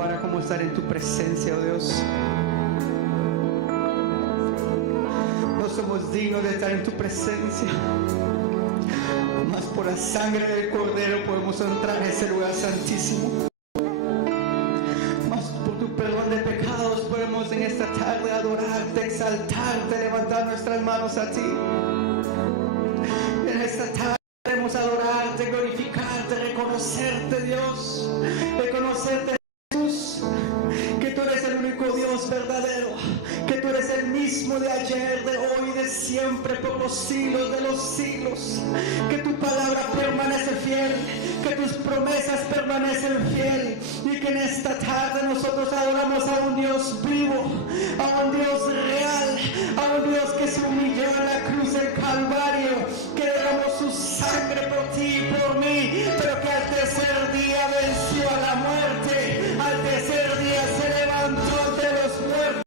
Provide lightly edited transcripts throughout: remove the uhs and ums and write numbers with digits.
compara como estar en tu presencia, oh Dios. No somos dignos de estar en tu presencia, mas por la sangre del Cordero podemos entrar en ese lugar santísimo. Mas por tu perdón de pecados podemos en esta tarde adorarte, exaltarte, levantar nuestras manos a ti. En esta tarde queremos adorarte, glorificarte, reconocerte, Dios, reconocerte, Jesús, que tú eres el único Dios verdadero, que tú eres el mismo de ayer, de hoy, de siempre, por los siglos de los siglos, que tu palabra permanece fiel, que tus promesas permanecen fiel, y que en esta tarde nosotros adoramos a un Dios vivo, a un Dios real, a un Dios que se humilló en la cruz del Calvario, que derramó su sangre por ti y por mí, pero que al tercer día venció a la muerte, al tercer día se levantó de los muertos,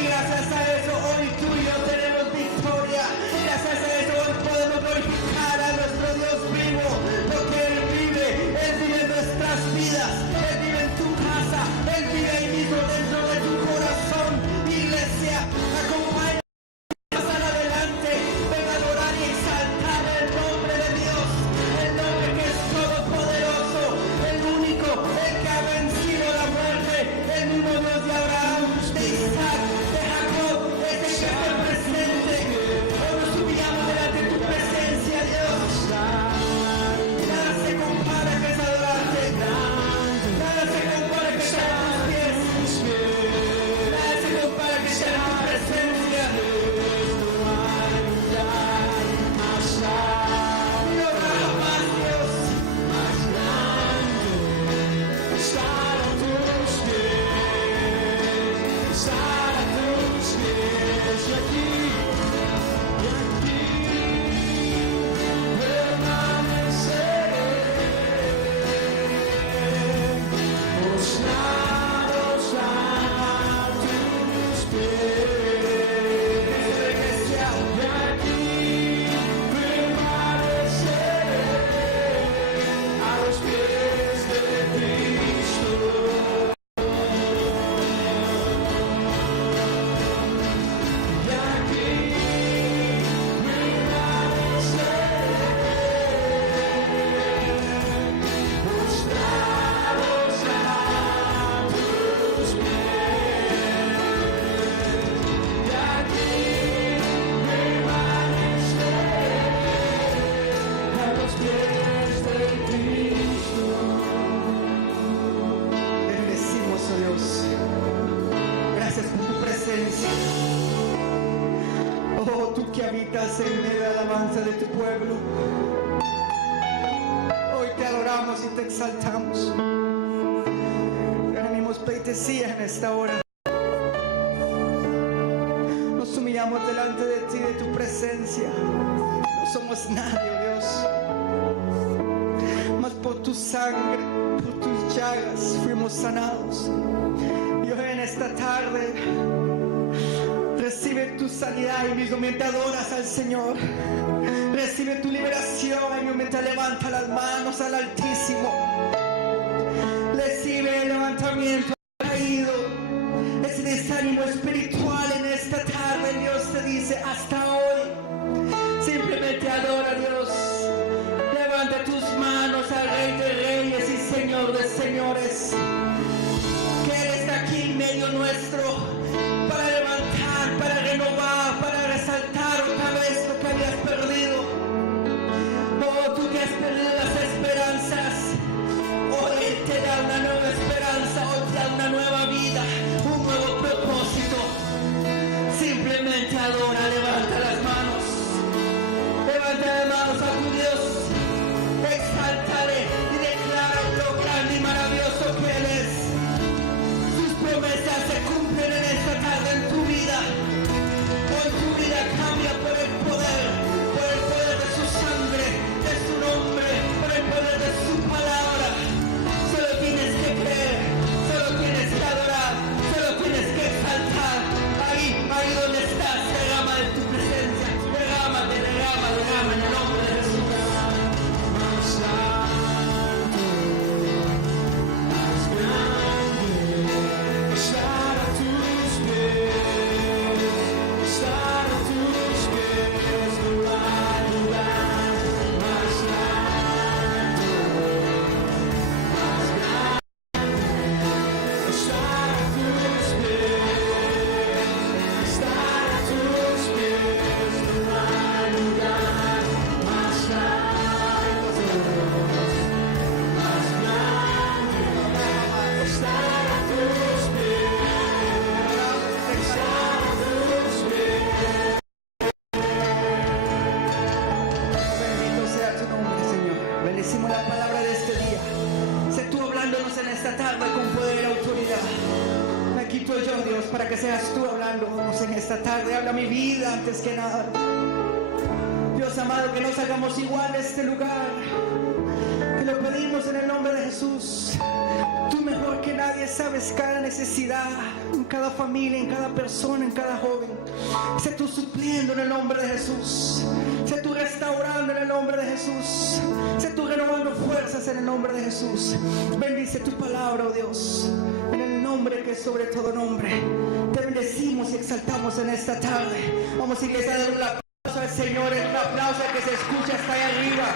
y gracias a eso hoy tú y yo tenemos victoria. Gracias a eso hoy podemos glorificar a nuestro Dios vivo, porque Él vive en nuestras vidas, Él vive en tu casa, Él vive ahí mismo dentro de tu corazón. Iglesia, acompáñanos a pasar adelante, ven a adorar y exaltar el nombre de Dios, el nombre que es todopoderoso, el único, el que ha vencido la muerte, el mismo Dios de Abraham, de Isaac, de Jacob, es el que está presente. Hoy nos humillamos delante de tu presencia, Dios. Nada se compara que es adorarte, nada se compara que estar a tus pies, nada se compara que estar en tu presencia. No habrá jamás, Dios. Estar a tus pies, y aquí permaneceré, postrados a tus pies, y aquí permaneceré a los pies de Cristo. Y aquí permaneceré, postrados a tus pies. Y aquí permaneceré a los pies de Cristo. Te bendecimos, oh Dios. Gracias por tu presencia. Oh, tú que habitas en medio de la alabanza de tu pueblo. Hoy te adoramos y te exaltamos. Venimos pleitesía en esta hora. Nos humillamos delante de ti, de tu presencia. No somos nadie, oh Dios. Mas por tu sangre, por tus llagas fuimos sanados. Y hoy en esta tarde recibe tu sanidad y mismo mientras adoras al Señor. Recibe tu liberación y mientras levanta las manos al Altísimo. Recibe el levantamiento caído. Ese desánimo espiritual en esta tarde. Dios te dice hasta hoy. Simplemente adora a Dios. Levanta tus manos al Rey de Reyes y Señor de Señores, que Él está aquí en medio nuestro para levantar, para renovar, para resaltar otra vez lo que habías perdido. Oh, tú que has perdido las esperanzas, hoy Él te da una nueva esperanza, hoy te da una nueva vida, un nuevo propósito. Simplemente adora, levanta las manos. Levanta las manos a tu Dios, exáltale y declara lo grande y maravilloso que Él es. Sus promesas se cumplen en esta tarde en tu vida. bendecimos la palabra de este día. Sé tú hablándonos en esta tarde con poder y autoridad. Me quito yo, Dios, para que seas tú hablándonos en esta tarde. Habla mi vida antes que nada. Dios amado, que no salgamos igual de este lugar. Te lo pedimos en el nombre de Jesús. Tú mejor que nadie sabes cada necesidad, en cada familia, en cada persona, en cada joven. Sé tú supliendo en el nombre de Jesús. Sé tú restaurando en el nombre de Jesús. Sé tú renovando fuerzas en el nombre de Jesús. Bendice tu palabra, oh Dios, en el nombre que es sobre todo nombre. Te bendecimos y exaltamos en esta tarde. Vamos, iglesia, a dar un aplauso al Señor, es un aplauso que se escucha hasta allá arriba.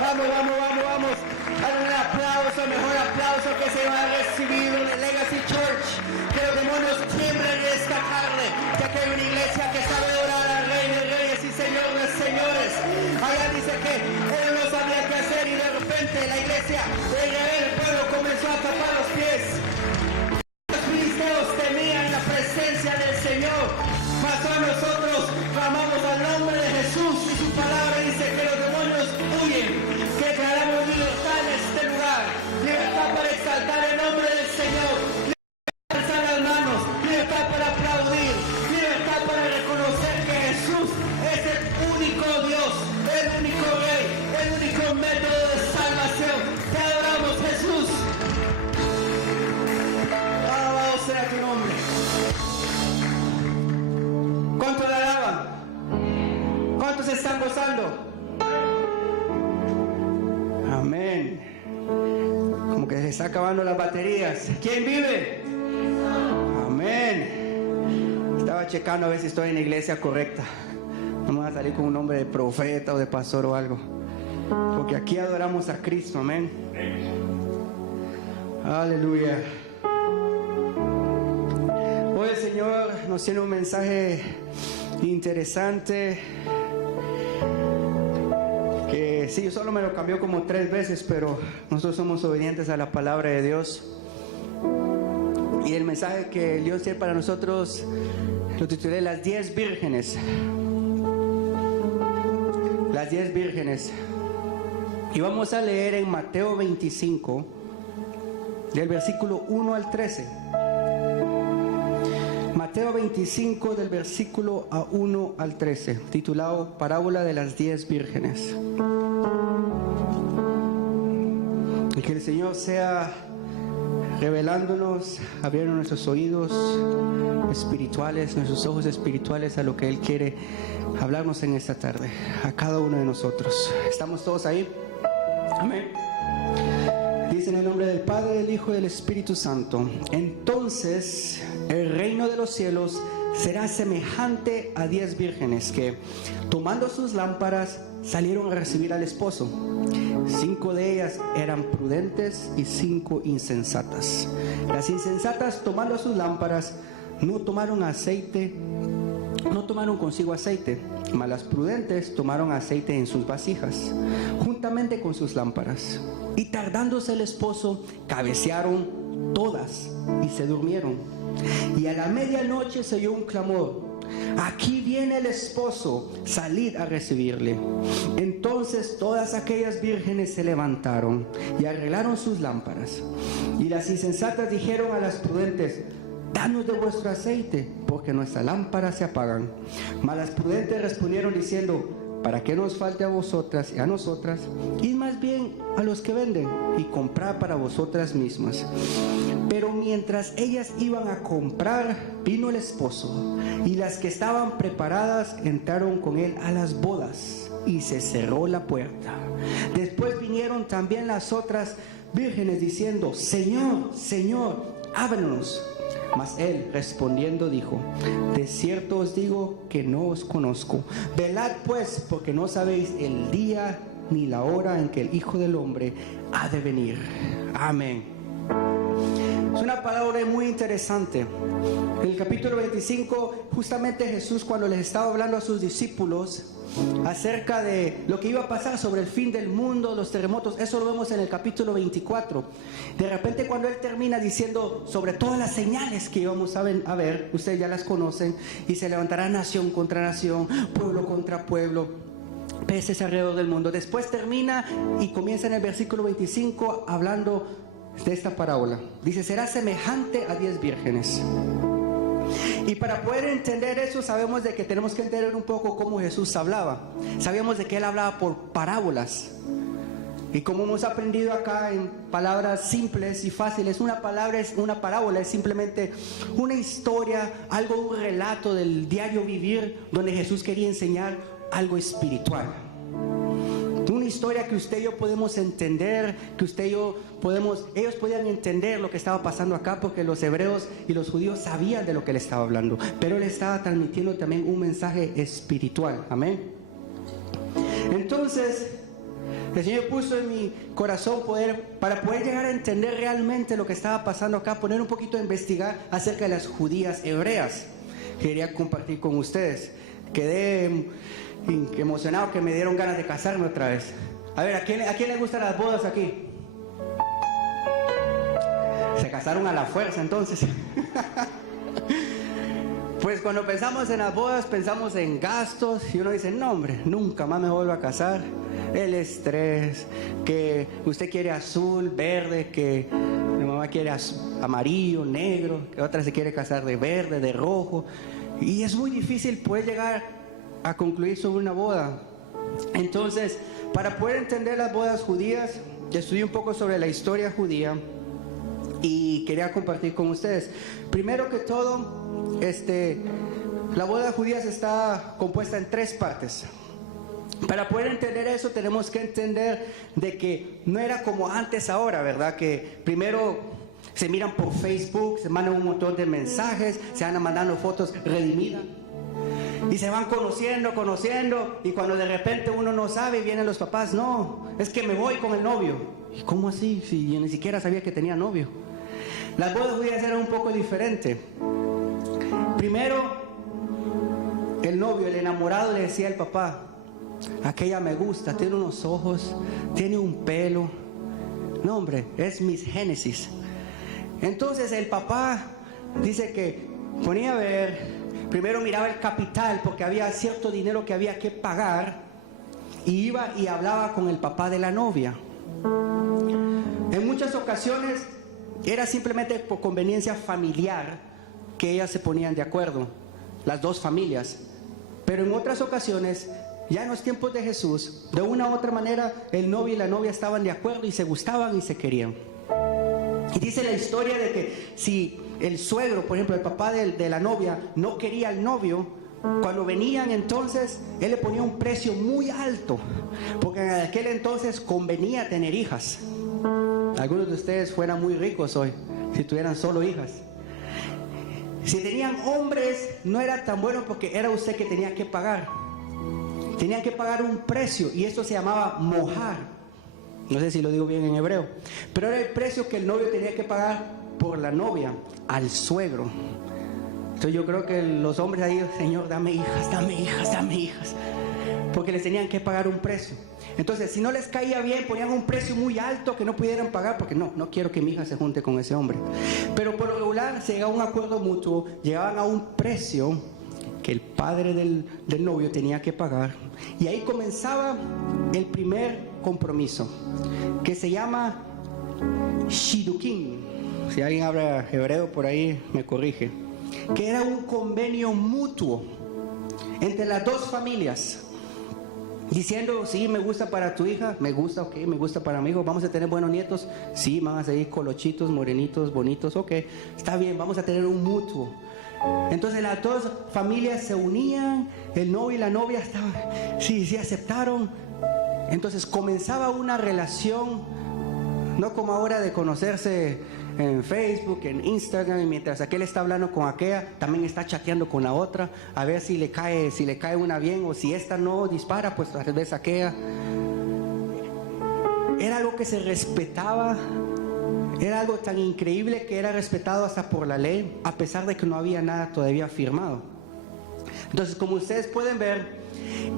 Vamos, vamos, vamos, vamos. Dale un aplauso, el mejor aplauso que se va a recibir en el Legacy Church. Que los demonios tiemblen en esta tarde, ya que hay una iglesia que sabe orar al Rey de Reyes y Señor de Señores. Allá dice que él no sabía qué hacer y de repente la iglesia el pueblo comenzó a tapar los pies. Los filisteos temían la presencia del Señor. Pasó a nosotros, clamamos al nombre de Jesús y su palabra dice que los demonios huyen, que traeremos libertad en este lugar, libertad para exaltar el nombre del Señor, libertad para alzar las manos, libertad para aplaudir, libertad para reconocer que Jesús es el único Dios, el único Rey, el único método de salvación. Te adoramos, Jesús. Alabado sea tu nombre. ¿Cuántos la alaban? ¿Cuántos están gozando? Amén. Como que se está acabando las baterías. ¿Quién vive? Amén. Estaba checando a ver si estoy en la iglesia correcta. No me voy a salir con un nombre de profeta o de pastor o algo. Porque aquí adoramos a Cristo. Amén. Aleluya. Hoy el Señor nos tiene un mensaje interesante. Que sí, solo me lo cambió como 3 veces, pero nosotros somos obedientes a la palabra de Dios. Y el mensaje que Dios tiene para nosotros lo titulé Las 10 vírgenes. Las 10 vírgenes. Y vamos a leer en Mateo 25, del versículo 1 al 13. Mateo 25 del versículo 1 al 13, titulado Parábola de las 10 vírgenes. Y que el Señor sea revelándonos, abriendo nuestros oídos espirituales, nuestros ojos espirituales a lo que Él quiere hablarnos en esta tarde, a cada uno de nosotros. ¿Estamos todos ahí? Amén. Dice en el nombre del Padre, del Hijo y del Espíritu Santo. Entonces el reino de los cielos será semejante a 10 vírgenes que, tomando sus lámparas, salieron a recibir al esposo. 5 de ellas eran prudentes y 5 insensatas. Las insensatas, tomando sus lámparas, no tomaron consigo aceite, mas las prudentes tomaron aceite en sus vasijas, juntamente con sus lámparas. Y tardándose el esposo, cabecearon todas y se durmieron. Y a la medianoche se oyó un clamor: aquí viene el esposo, salid a recibirle. Entonces todas aquellas vírgenes se levantaron y arreglaron sus lámparas. Y las insensatas dijeron a las prudentes: danos de vuestro aceite, porque nuestras lámparas se apagan. Mas las prudentes respondieron diciendo: para que nos falte a vosotras y a nosotras, id más bien a los que venden y comprad para vosotras mismas. Pero mientras ellas iban a comprar, vino el esposo, y las que estaban preparadas entraron con él a las bodas, y se cerró la puerta. Después vinieron también las otras vírgenes diciendo: Señor, Señor, ábrenos. Mas él respondiendo dijo: de cierto os digo que no os conozco. Velad pues, porque no sabéis el día ni la hora en que el Hijo del Hombre ha de venir. Amén. Es una palabra muy interesante. En el capítulo 25, justamente Jesús, cuando les estaba hablando a sus discípulos acerca de lo que iba a pasar sobre el fin del mundo, los terremotos, eso lo vemos en el capítulo 24. De repente, cuando él termina diciendo sobre todas las señales que íbamos a ver, ustedes ya las conocen, y se levantará nación contra nación, pueblo contra pueblo. peces alrededor del mundo. Después termina y comienza en el versículo 25 hablando de esta parábola. Dice, será semejante a 10 vírgenes. Y para poder entender eso, sabemos de que tenemos que entender un poco cómo Jesús hablaba. Sabíamos de que Él hablaba por parábolas. Y como hemos aprendido acá en palabras simples y fáciles, una parábola es simplemente una historia, un relato del diario vivir donde Jesús quería enseñar algo espiritual. Una historia que usted y yo podemos entender, que usted y yo ellos podían entender lo que estaba pasando acá, porque los hebreos y los judíos sabían de lo que Él estaba hablando, pero Él estaba transmitiendo también un mensaje espiritual. Amén. Entonces, el Señor puso en mi corazón para poder llegar a entender realmente lo que estaba pasando acá, poner un poquito a investigar acerca de las judías hebreas. Quería compartir con ustedes. Quedé emocionado que me dieron ganas de casarme otra vez. A ver, ¿a quién le gustan las bodas aquí? Se casaron a la fuerza entonces. Pues cuando pensamos en las bodas, pensamos en gastos y uno dice, no hombre, nunca más me vuelvo a casar. El estrés, que usted quiere azul, verde, que mi mamá quiere amarillo, negro, que otra se quiere casar de verde, de rojo. Y es muy difícil poder llegar a concluir sobre una boda. Entonces, para poder entender las bodas judías, estudié un poco sobre la historia judía y quería compartir con ustedes. Primero que todo, la boda judía está compuesta en 3 partes. Para poder entender eso, tenemos que entender de que no era como antes ahora, ¿verdad? Que primero se miran por Facebook, se mandan un montón de mensajes, se van mandando fotos redimidas y se van conociendo, y cuando de repente uno no sabe, vienen los papás, no, es que me voy con el novio. ¿Y cómo así? Si yo ni siquiera sabía que tenía novio. Las bodas judías eran un poco diferentes. Primero, el novio, el enamorado, le decía al papá, aquella me gusta, tiene unos ojos, tiene un pelo, no hombre, es Miss Génesis. Entonces el papá dice que ponía a ver, primero miraba el capital porque había cierto dinero que había que pagar, y iba y hablaba con el papá de la novia. En muchas ocasiones era simplemente por conveniencia familiar que ellas se ponían de acuerdo, las dos familias. Pero en otras ocasiones, ya en los tiempos de Jesús, de una u otra manera, el novio y la novia estaban de acuerdo y se gustaban y se querían. Y dice la historia de que si el suegro, por ejemplo, el papá de la novia, no quería al novio, cuando venían entonces, él le ponía un precio muy alto, porque en aquel entonces convenía tener hijas. Algunos de ustedes fueran muy ricos hoy, si tuvieran solo hijas. Si tenían hombres, no era tan bueno porque era usted que tenía que pagar. Tenían que pagar un precio y esto se llamaba mojar. No sé si lo digo bien en hebreo, pero era el precio que el novio tenía que pagar por la novia al suegro. Entonces yo creo que los hombres ahí, Señor, dame hijas, dame hijas, dame hijas, porque les tenían que pagar un precio. Entonces, si no les caía bien, ponían un precio muy alto que no pudieran pagar, porque no quiero que mi hija se junte con ese hombre. Pero por lo regular se llegaba a un acuerdo mutuo, llegaban a un precio que el padre del novio tenía que pagar, y ahí comenzaba el primer compromiso, que se llama Shidduchim. Si alguien habla hebreo por ahí me corrige, que era un convenio mutuo entre las dos familias, diciendo, sí, me gusta para tu hija, me gusta, ok, me gusta para mi hijo, vamos a tener buenos nietos, sí, van a seguir colochitos, morenitos, bonitos, ok, está bien, vamos a tener un mutuo. Entonces las dos familias se unían, el novio y la novia estaban, sí, aceptaron. Entonces comenzaba una relación, no como ahora de conocerse en Facebook, en Instagram, y mientras aquel está hablando con aquella, también está chateando con la otra, a ver si le cae una bien, o si esta no dispara, pues tal vez aquella. Era algo que se respetaba, era algo tan increíble que era respetado hasta por la ley, a pesar de que no había nada todavía firmado. Entonces, como ustedes pueden ver,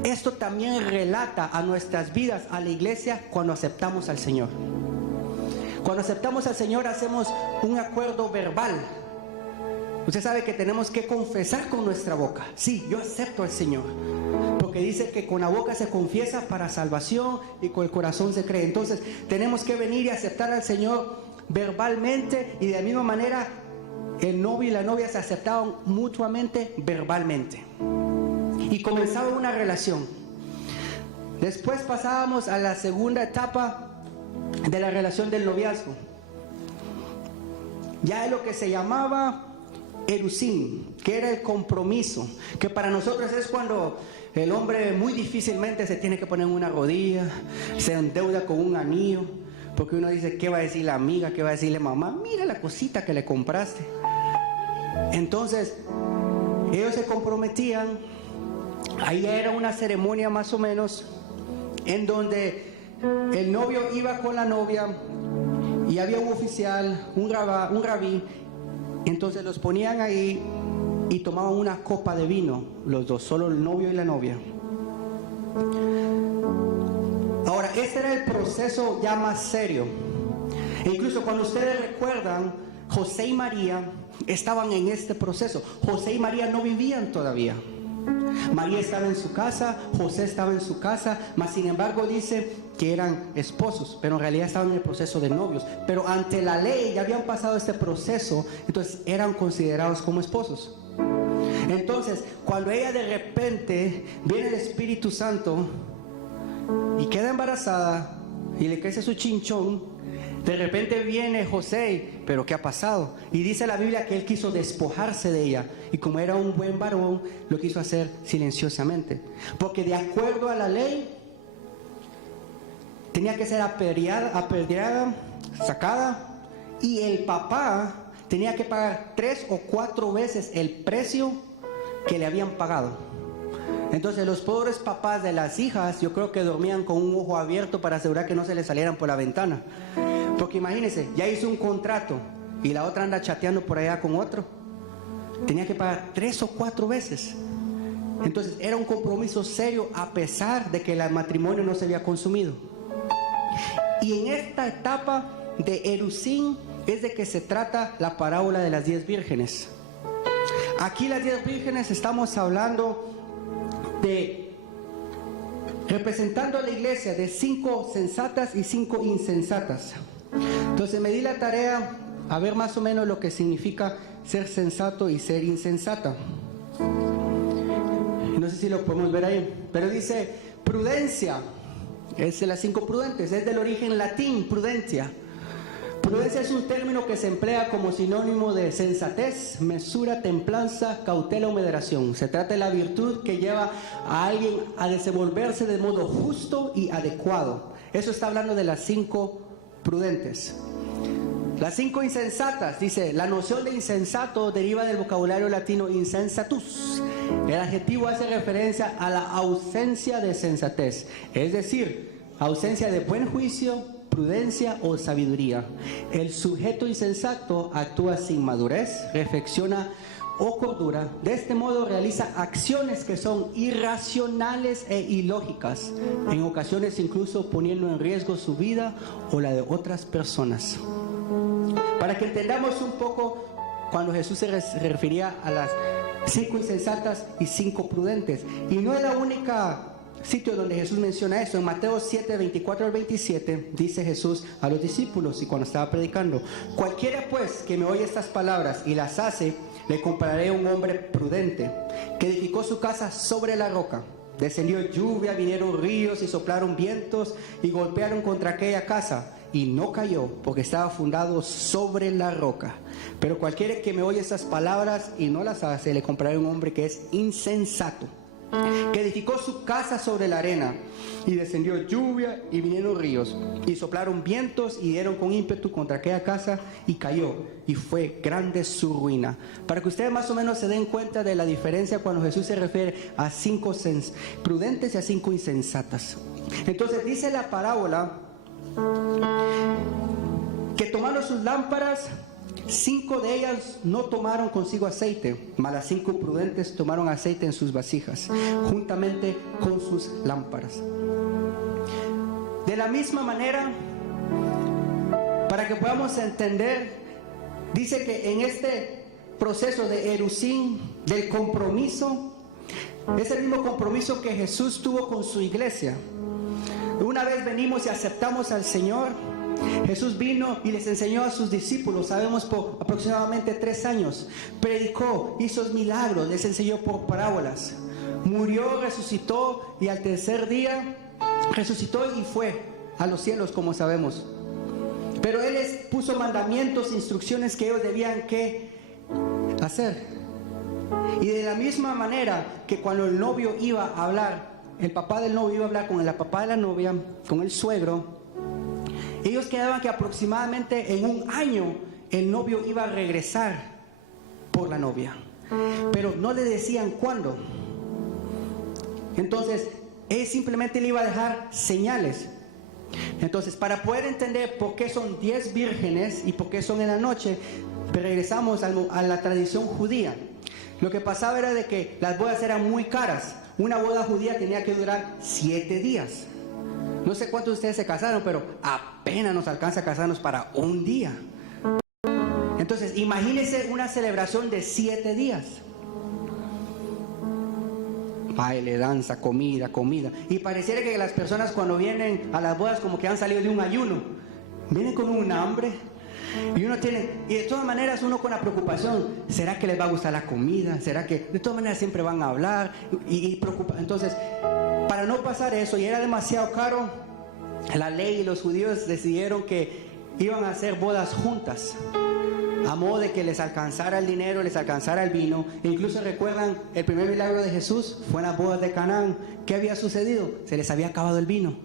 esto también relata a nuestras vidas, a la iglesia, cuando aceptamos al Señor. Cuando aceptamos al Señor, hacemos un acuerdo verbal. Usted sabe que tenemos que confesar con nuestra boca. Sí, yo acepto al Señor. Porque dice que con la boca se confiesa para salvación y con el corazón se cree. Entonces tenemos que venir y aceptar al Señor verbalmente, y de la misma manera el novio y la novia se aceptaban mutuamente verbalmente. Y comenzaba una relación. Después pasábamos a la segunda etapa de la relación del noviazgo. Ya es lo que se llamaba Erusín, que era el compromiso, que para nosotros es cuando el hombre muy difícilmente se tiene que poner en una rodilla, se endeuda con un anillo, porque uno dice, ¿qué va a decir la amiga? ¿Qué va a decirle mamá? Mira la cosita que le compraste. Entonces, ellos se comprometían. Ahí era una ceremonia más o menos, en donde el novio iba con la novia y había un oficial, un rabí. Entonces los ponían ahí y tomaban una copa de vino, los dos, solo el novio y la novia. Ahora, este era el proceso ya más serio. E incluso cuando ustedes recuerdan, José y María estaban en este proceso. José y María no vivían todavía. María estaba en su casa, José estaba en su casa, mas sin embargo dice que eran esposos, pero en realidad estaban en el proceso de novios. Pero ante la ley ya habían pasado este proceso, entonces eran considerados como esposos. Entonces, cuando ella de repente viene el Espíritu Santo y queda embarazada y le crece su chinchón, de repente viene José, pero ¿qué ha pasado? Y dice la Biblia que él quiso despojarse de ella, y como era un buen varón, lo quiso hacer silenciosamente, porque de acuerdo a la ley tenía que ser apedreada, sacada, y el papá tenía que pagar 3 o 4 veces el precio que le habían pagado. Entonces los pobres papás de las hijas, yo creo que dormían con un ojo abierto para asegurar que no se les salieran por la ventana. Porque imagínense, ya hizo un contrato y la otra anda chateando por allá con otro. Tenía que pagar 3 o 4 veces. Entonces era un compromiso serio, a pesar de que el matrimonio no se había consumido. Y en esta etapa de Erusín es de que se trata la parábola de las 10 vírgenes. Aquí las 10 vírgenes estamos hablando de, representando a la iglesia, de 5 sensatas y 5 insensatas. Entonces me di la tarea a ver más o menos lo que significa ser sensato y ser insensata. No sé si lo podemos ver ahí, pero dice prudencia, es de las 5 prudentes, es del origen latín, prudencia. Prudencia es un término que se emplea como sinónimo de sensatez, mesura, templanza, cautela o moderación. Se trata de la virtud que lleva a alguien a desenvolverse de modo justo y adecuado. Eso está hablando de las 5 prudentes. Las 5 insensatas, dice, la noción de insensato deriva del vocabulario latino insensatus. El adjetivo hace referencia a la ausencia de sensatez, es decir, ausencia de buen juicio, prudencia o sabiduría. El sujeto insensato actúa sin madurez, reflexiona o cordura. De este modo realiza acciones que son irracionales e ilógicas, en ocasiones incluso poniendo en riesgo su vida o la de otras personas. Para que entendamos un poco, cuando Jesús se refería a las 5 insensatas y 5 prudentes, y no es la única sitio donde Jesús menciona eso. En Mateo 7, 24 al 27 dice Jesús a los discípulos, y cuando estaba predicando: cualquiera pues que me oye estas palabras y las hace, le compararé a un hombre prudente que edificó su casa sobre la roca. Descendió lluvia, vinieron ríos y soplaron vientos y golpearon contra aquella casa, y no cayó, porque estaba fundado sobre la roca. Pero cualquiera que me oye estas palabras y no las hace, le compararé a un hombre que es insensato, que edificó su casa sobre la arena, y descendió lluvia y vinieron ríos y soplaron vientos y dieron con ímpetu contra aquella casa, y cayó, y fue grande su ruina. Para que ustedes más o menos se den cuenta de la diferencia cuando Jesús se refiere a 5 prudentes y a 5 insensatas. Entonces dice la parábola que tomaron sus lámparas, 5 de ellas no tomaron consigo aceite, mas las 5 prudentes tomaron aceite en sus vasijas, juntamente con sus lámparas. De la misma manera, para que podamos entender, dice que en este proceso de erusín, del compromiso, es el mismo compromiso que Jesús tuvo con su iglesia. Una vez venimos y aceptamos al Señor, Jesús vino y les enseñó a sus discípulos, sabemos por aproximadamente 3 años, predicó, hizo milagros, les enseñó por parábolas, murió, resucitó y al tercer día resucitó y fue a los cielos, como sabemos. Pero Él les puso mandamientos, instrucciones que ellos debían que hacer. Y de la misma manera que cuando el novio iba a hablar, el papá del novio iba a hablar con el papá de la novia, con el suegro, ellos quedaban que aproximadamente en 1 año el novio iba a regresar por la novia, pero no le decían cuándo. Entonces él simplemente le iba a dejar señales. Entonces, para poder entender por qué son 10 vírgenes y por qué son en la noche, regresamos a la tradición judía. Lo que pasaba era de que las bodas eran muy caras. Una boda judía tenía que durar 7 días. No sé cuántos de ustedes se casaron, pero apenas nos alcanza a casarnos para 1 día. Entonces, imagínense una celebración de 7 días. Baile, danza, comida. Y pareciera que las personas cuando vienen a las bodas como que han salido de un ayuno. Vienen con un hambre. Y de todas maneras uno con la preocupación, ¿será que les va a gustar la comida? ¿Será que de todas maneras siempre van a hablar? Y preocupa. Entonces, para no pasar eso, y era demasiado caro, la ley y los judíos decidieron que iban a hacer bodas juntas, a modo de que les alcanzara el dinero, les alcanzara el vino. E incluso recuerdan, el primer milagro de Jesús fue en las bodas de Canaán. ¿Qué había sucedido? Se les había acabado el vino.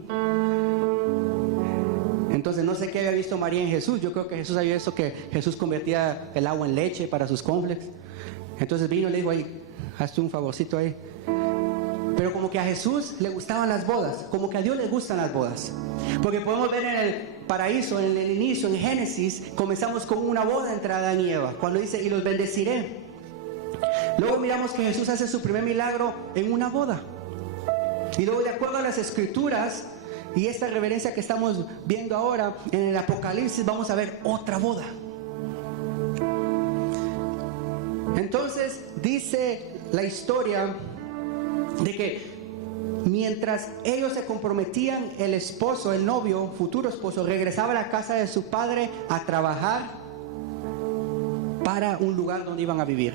Entonces no sé qué había visto María en Jesús. Yo creo que Jesús había visto que Jesús convertía el agua en leche para sus cornflakes. Entonces vino y le dijo, ahí, hazte un favorcito ahí. Pero como que a Jesús le gustaban las bodas, como que a Dios le gustan las bodas. Porque podemos ver en el paraíso, en el inicio, en Génesis, comenzamos con una boda entre Adán y Eva, cuando dice, y los bendeciré. Luego miramos que Jesús hace su primer milagro en una boda. Y luego, de acuerdo a las escrituras y esta reverencia que estamos viendo ahora, en el Apocalipsis vamos a ver otra boda. Entonces dice la historia de que mientras ellos se comprometían, el esposo, el novio, futuro esposo, regresaba a la casa de su padre a trabajar para un lugar donde iban a vivir.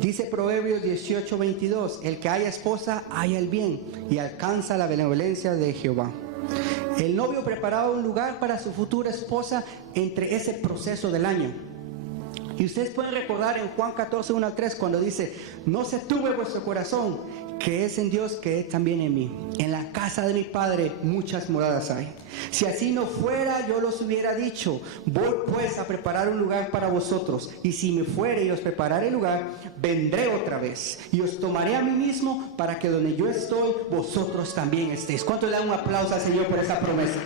Dice Proverbios 18:22, el que haya esposa haya el bien y alcanza la benevolencia de Jehová. El novio preparaba un lugar para su futura esposa entre ese proceso del año. Y ustedes pueden recordar en Juan 14:1-3 cuando dice, no se turbe vuestro corazón, que es en Dios, que es también en mí. En la casa de mi Padre muchas moradas hay. Si así no fuera, yo los hubiera dicho, voy pues a preparar un lugar para vosotros. Y si me fuere y os prepararé el lugar, vendré otra vez y os tomaré a mí mismo, para que donde yo estoy, vosotros también estéis. ¿Cuánto le dan un aplauso al Señor por esa promesa?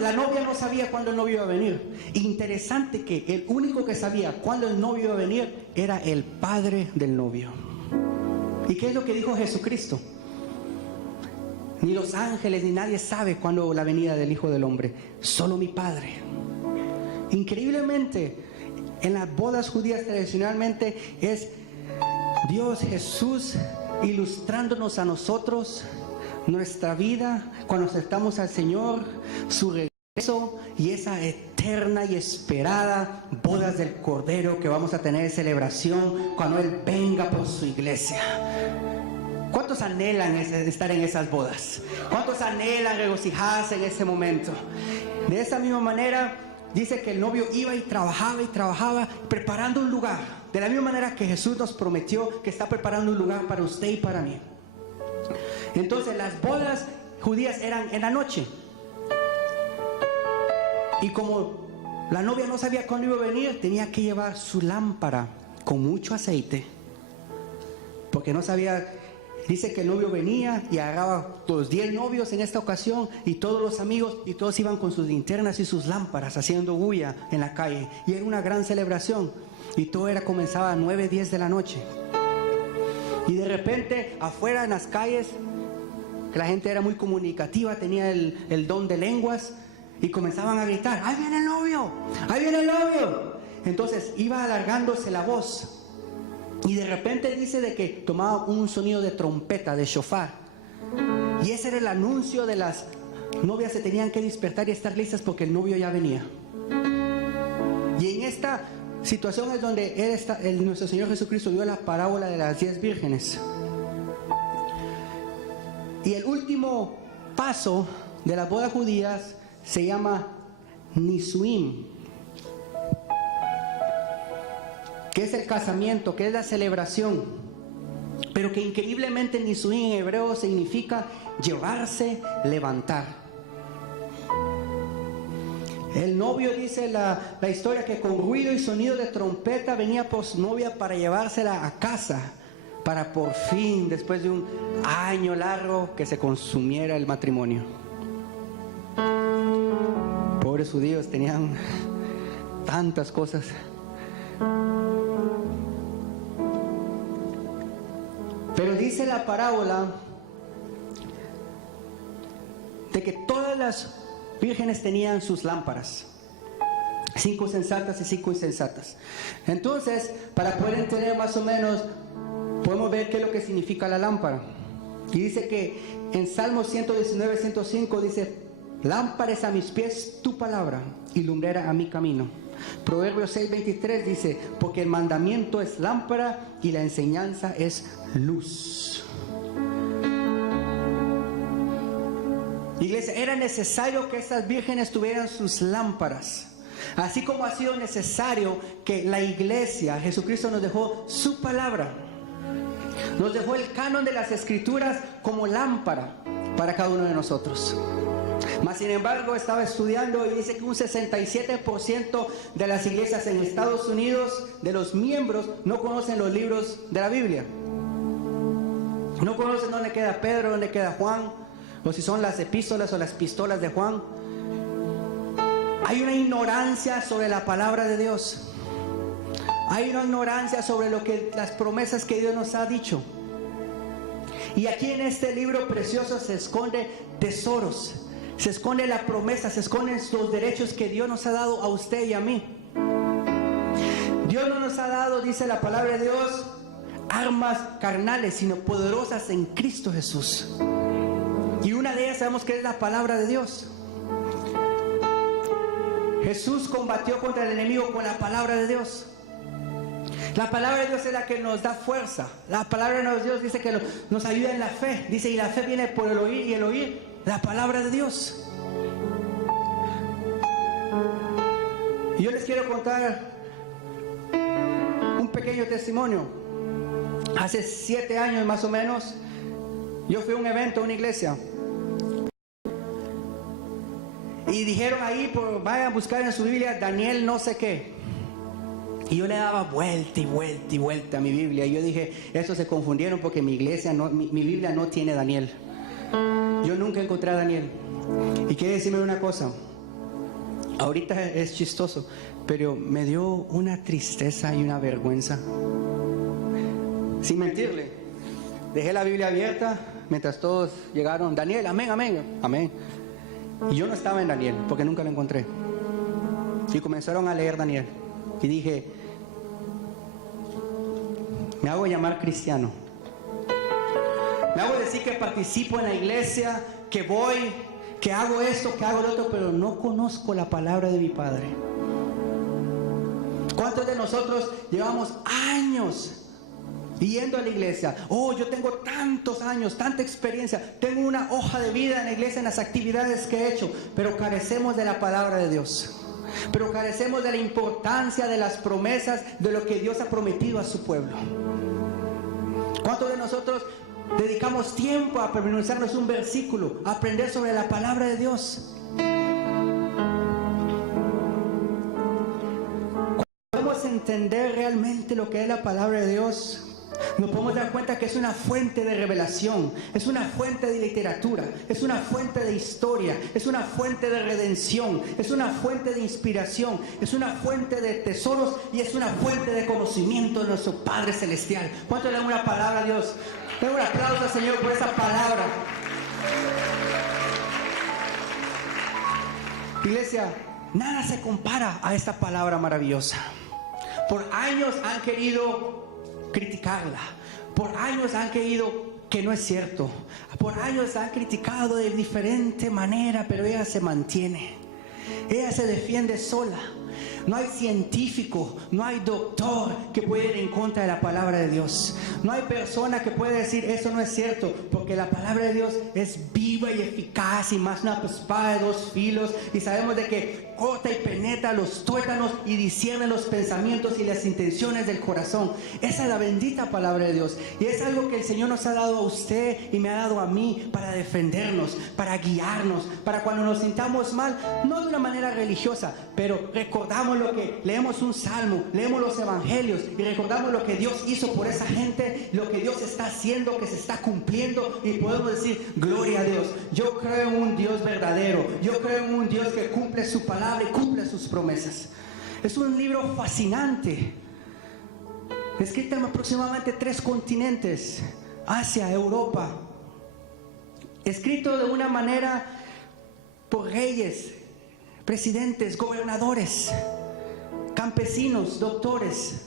La novia no sabía cuándo el novio iba a venir. Interesante que el único que sabía cuándo el novio iba a venir era el padre del novio. ¿Y qué es lo que dijo Jesucristo? Ni los ángeles ni nadie sabe cuándo la venida del Hijo del Hombre, solo mi Padre. Increíblemente, en las bodas judías tradicionalmente es Dios, Jesús, ilustrándonos a nosotros nuestra vida cuando aceptamos al Señor, su regreso y esa eterna y esperada bodas del Cordero que vamos a tener en celebración cuando Él venga por su iglesia. ¿Cuántos anhelan estar en esas bodas? ¿Cuántos anhelan regocijarse en ese momento? De esa misma manera dice que el novio iba y trabajaba preparando un lugar, de la misma manera que Jesús nos prometió que está preparando un lugar para usted y para mí. Entonces las bodas judías eran en la noche. Y como la novia no sabía cuándo iba a venir, tenía que llevar su lámpara con mucho aceite, porque no sabía. Dice que el novio venía y agarraba los 10 novios en esta ocasión y todos los amigos, y todos iban con sus linternas y sus lámparas haciendo bulla en la calle. Y era una gran celebración. Y todo comenzaba a 9, 10 de la noche. Y de repente afuera en las calles, que la gente era muy comunicativa, tenía el don de lenguas. Y comenzaban a gritar, ¡ahí viene el novio! ¡Ahí viene el novio! Entonces iba alargándose la voz. Y de repente dice de que tomaba un sonido de trompeta, de shofar. Y ese era el anuncio de las novias. Se tenían que despertar y estar listas porque el novio ya venía. Y en esta situación es donde nuestro Señor Jesucristo dio la parábola de las 10 vírgenes. Y el último paso de las bodas judías se llama Nisuim, que es el casamiento, que es la celebración, pero que increíblemente Nisuim en hebreo significa llevarse, levantar. El novio, dice la historia, que con ruido y sonido de trompeta venía por su novia para llevársela a casa, para por fin, después de un año largo, que se consumiera el matrimonio. Pobres judíos, tenían tantas cosas. Pero dice la parábola de que todas las vírgenes tenían sus lámparas, 5 sensatas y 5 insensatas. Entonces, para poder entender más o menos, podemos ver qué es lo que significa la lámpara. Y dice que en Salmos 119, 105 dice: lámpara es a mis pies tu palabra y lumbrera a mi camino. Proverbios 6:23 dice: porque el mandamiento es lámpara y la enseñanza es luz. Iglesia, era necesario que estas vírgenes tuvieran sus lámparas, así como ha sido necesario que la iglesia, Jesucristo nos dejó su palabra, nos dejó el canon de las escrituras como lámpara para cada uno de nosotros. Mas sin embargo, estaba estudiando y dice que un 67% de las iglesias en Estados Unidos, de los miembros, no conocen los libros de la Biblia. No conocen dónde queda Pedro, dónde queda Juan, o si son las epístolas o las pistolas de Juan. Hay una ignorancia sobre la palabra de Dios. Hay una ignorancia sobre las promesas que Dios nos ha dicho. Y aquí en este libro precioso se esconde tesoros. Se esconde la promesa, se esconden los derechos que Dios nos ha dado a usted y a mí. Dios no nos ha dado, dice la palabra de Dios, armas carnales, sino poderosas en Cristo Jesús. Y una de ellas sabemos que es la palabra de Dios. Jesús combatió contra el enemigo con la palabra de Dios. La palabra de Dios es la que nos da fuerza. La palabra de Dios dice que nos ayuda en la fe. Dice, y la fe viene por el oír, y el oír la palabra de Dios. Y yo les quiero contar un pequeño testimonio. Hace 7 años más o menos, yo fui a un evento, a una iglesia, y dijeron ahí, vayan a buscar en su Biblia Daniel no sé qué. Y yo le daba vuelta y vuelta y vuelta a mi Biblia. Y yo dije, eso se confundieron porque mi iglesia, mi Biblia no tiene Daniel. Yo nunca encontré a Daniel. Y quiero decirme una cosa. Ahorita es chistoso, pero me dio una tristeza y una vergüenza. Sin mentirle, dejé la Biblia abierta mientras todos llegaron. Daniel, amén, amén, amén. Y yo no estaba en Daniel porque nunca lo encontré. Y comenzaron a leer Daniel. Y dije, me hago llamar cristiano. Me hago decir que participo en la iglesia, que voy, que hago esto, que hago lo otro, pero no conozco la palabra de mi Padre. ¿Cuántos de nosotros llevamos años yendo a la iglesia? Oh, yo tengo tantos años, tanta experiencia, tengo una hoja de vida en la iglesia, en las actividades que he hecho, pero carecemos de la palabra de Dios. Pero carecemos de la importancia de las promesas, de lo que Dios ha prometido a su pueblo. ¿Cuántos de nosotros dedicamos tiempo a memorizarnos un versículo, a aprender sobre la palabra de Dios? Cuando podemos entender realmente lo que es la palabra de Dios, nos podemos dar cuenta que es una fuente de revelación, es una fuente de literatura, es una fuente de historia, es una fuente de redención, es una fuente de inspiración, es una fuente de tesoros y es una fuente de conocimiento de nuestro Padre Celestial. ¿Cuánto le dan una palabra a Dios? Den un aplauso al Señor por esa palabra. Iglesia, nada se compara a esta palabra maravillosa. Por años han querido criticarla. Por años han querido que no es cierto. Por años han criticado de diferente manera, pero ella se mantiene. Ella se defiende sola. No hay científico, no hay doctor que pueda ir en contra de la palabra de Dios. No hay persona que pueda decir eso no es cierto, porque la palabra de Dios es viva y eficaz y más una espada de dos filos, y sabemos de que corta y penetra los tuétanos y discierne los pensamientos y las intenciones del corazón. Esa es la bendita palabra de Dios, y es algo que el Señor nos ha dado a usted y me ha dado a mí para defendernos, para guiarnos, para cuando nos sintamos mal, no de una manera religiosa, pero recordamos lo que leemos, un salmo, leemos los evangelios y recordamos lo que Dios hizo por esa gente, lo que Dios está haciendo, que se está cumpliendo, y podemos decir gloria a Dios. Yo creo en un Dios verdadero, yo creo en un Dios que cumple su palabra y cumple sus promesas. Es un libro fascinante, escrito en aproximadamente 3 continentes: Asia, Europa, escrito de una manera por reyes, presidentes, gobernadores, campesinos, doctores.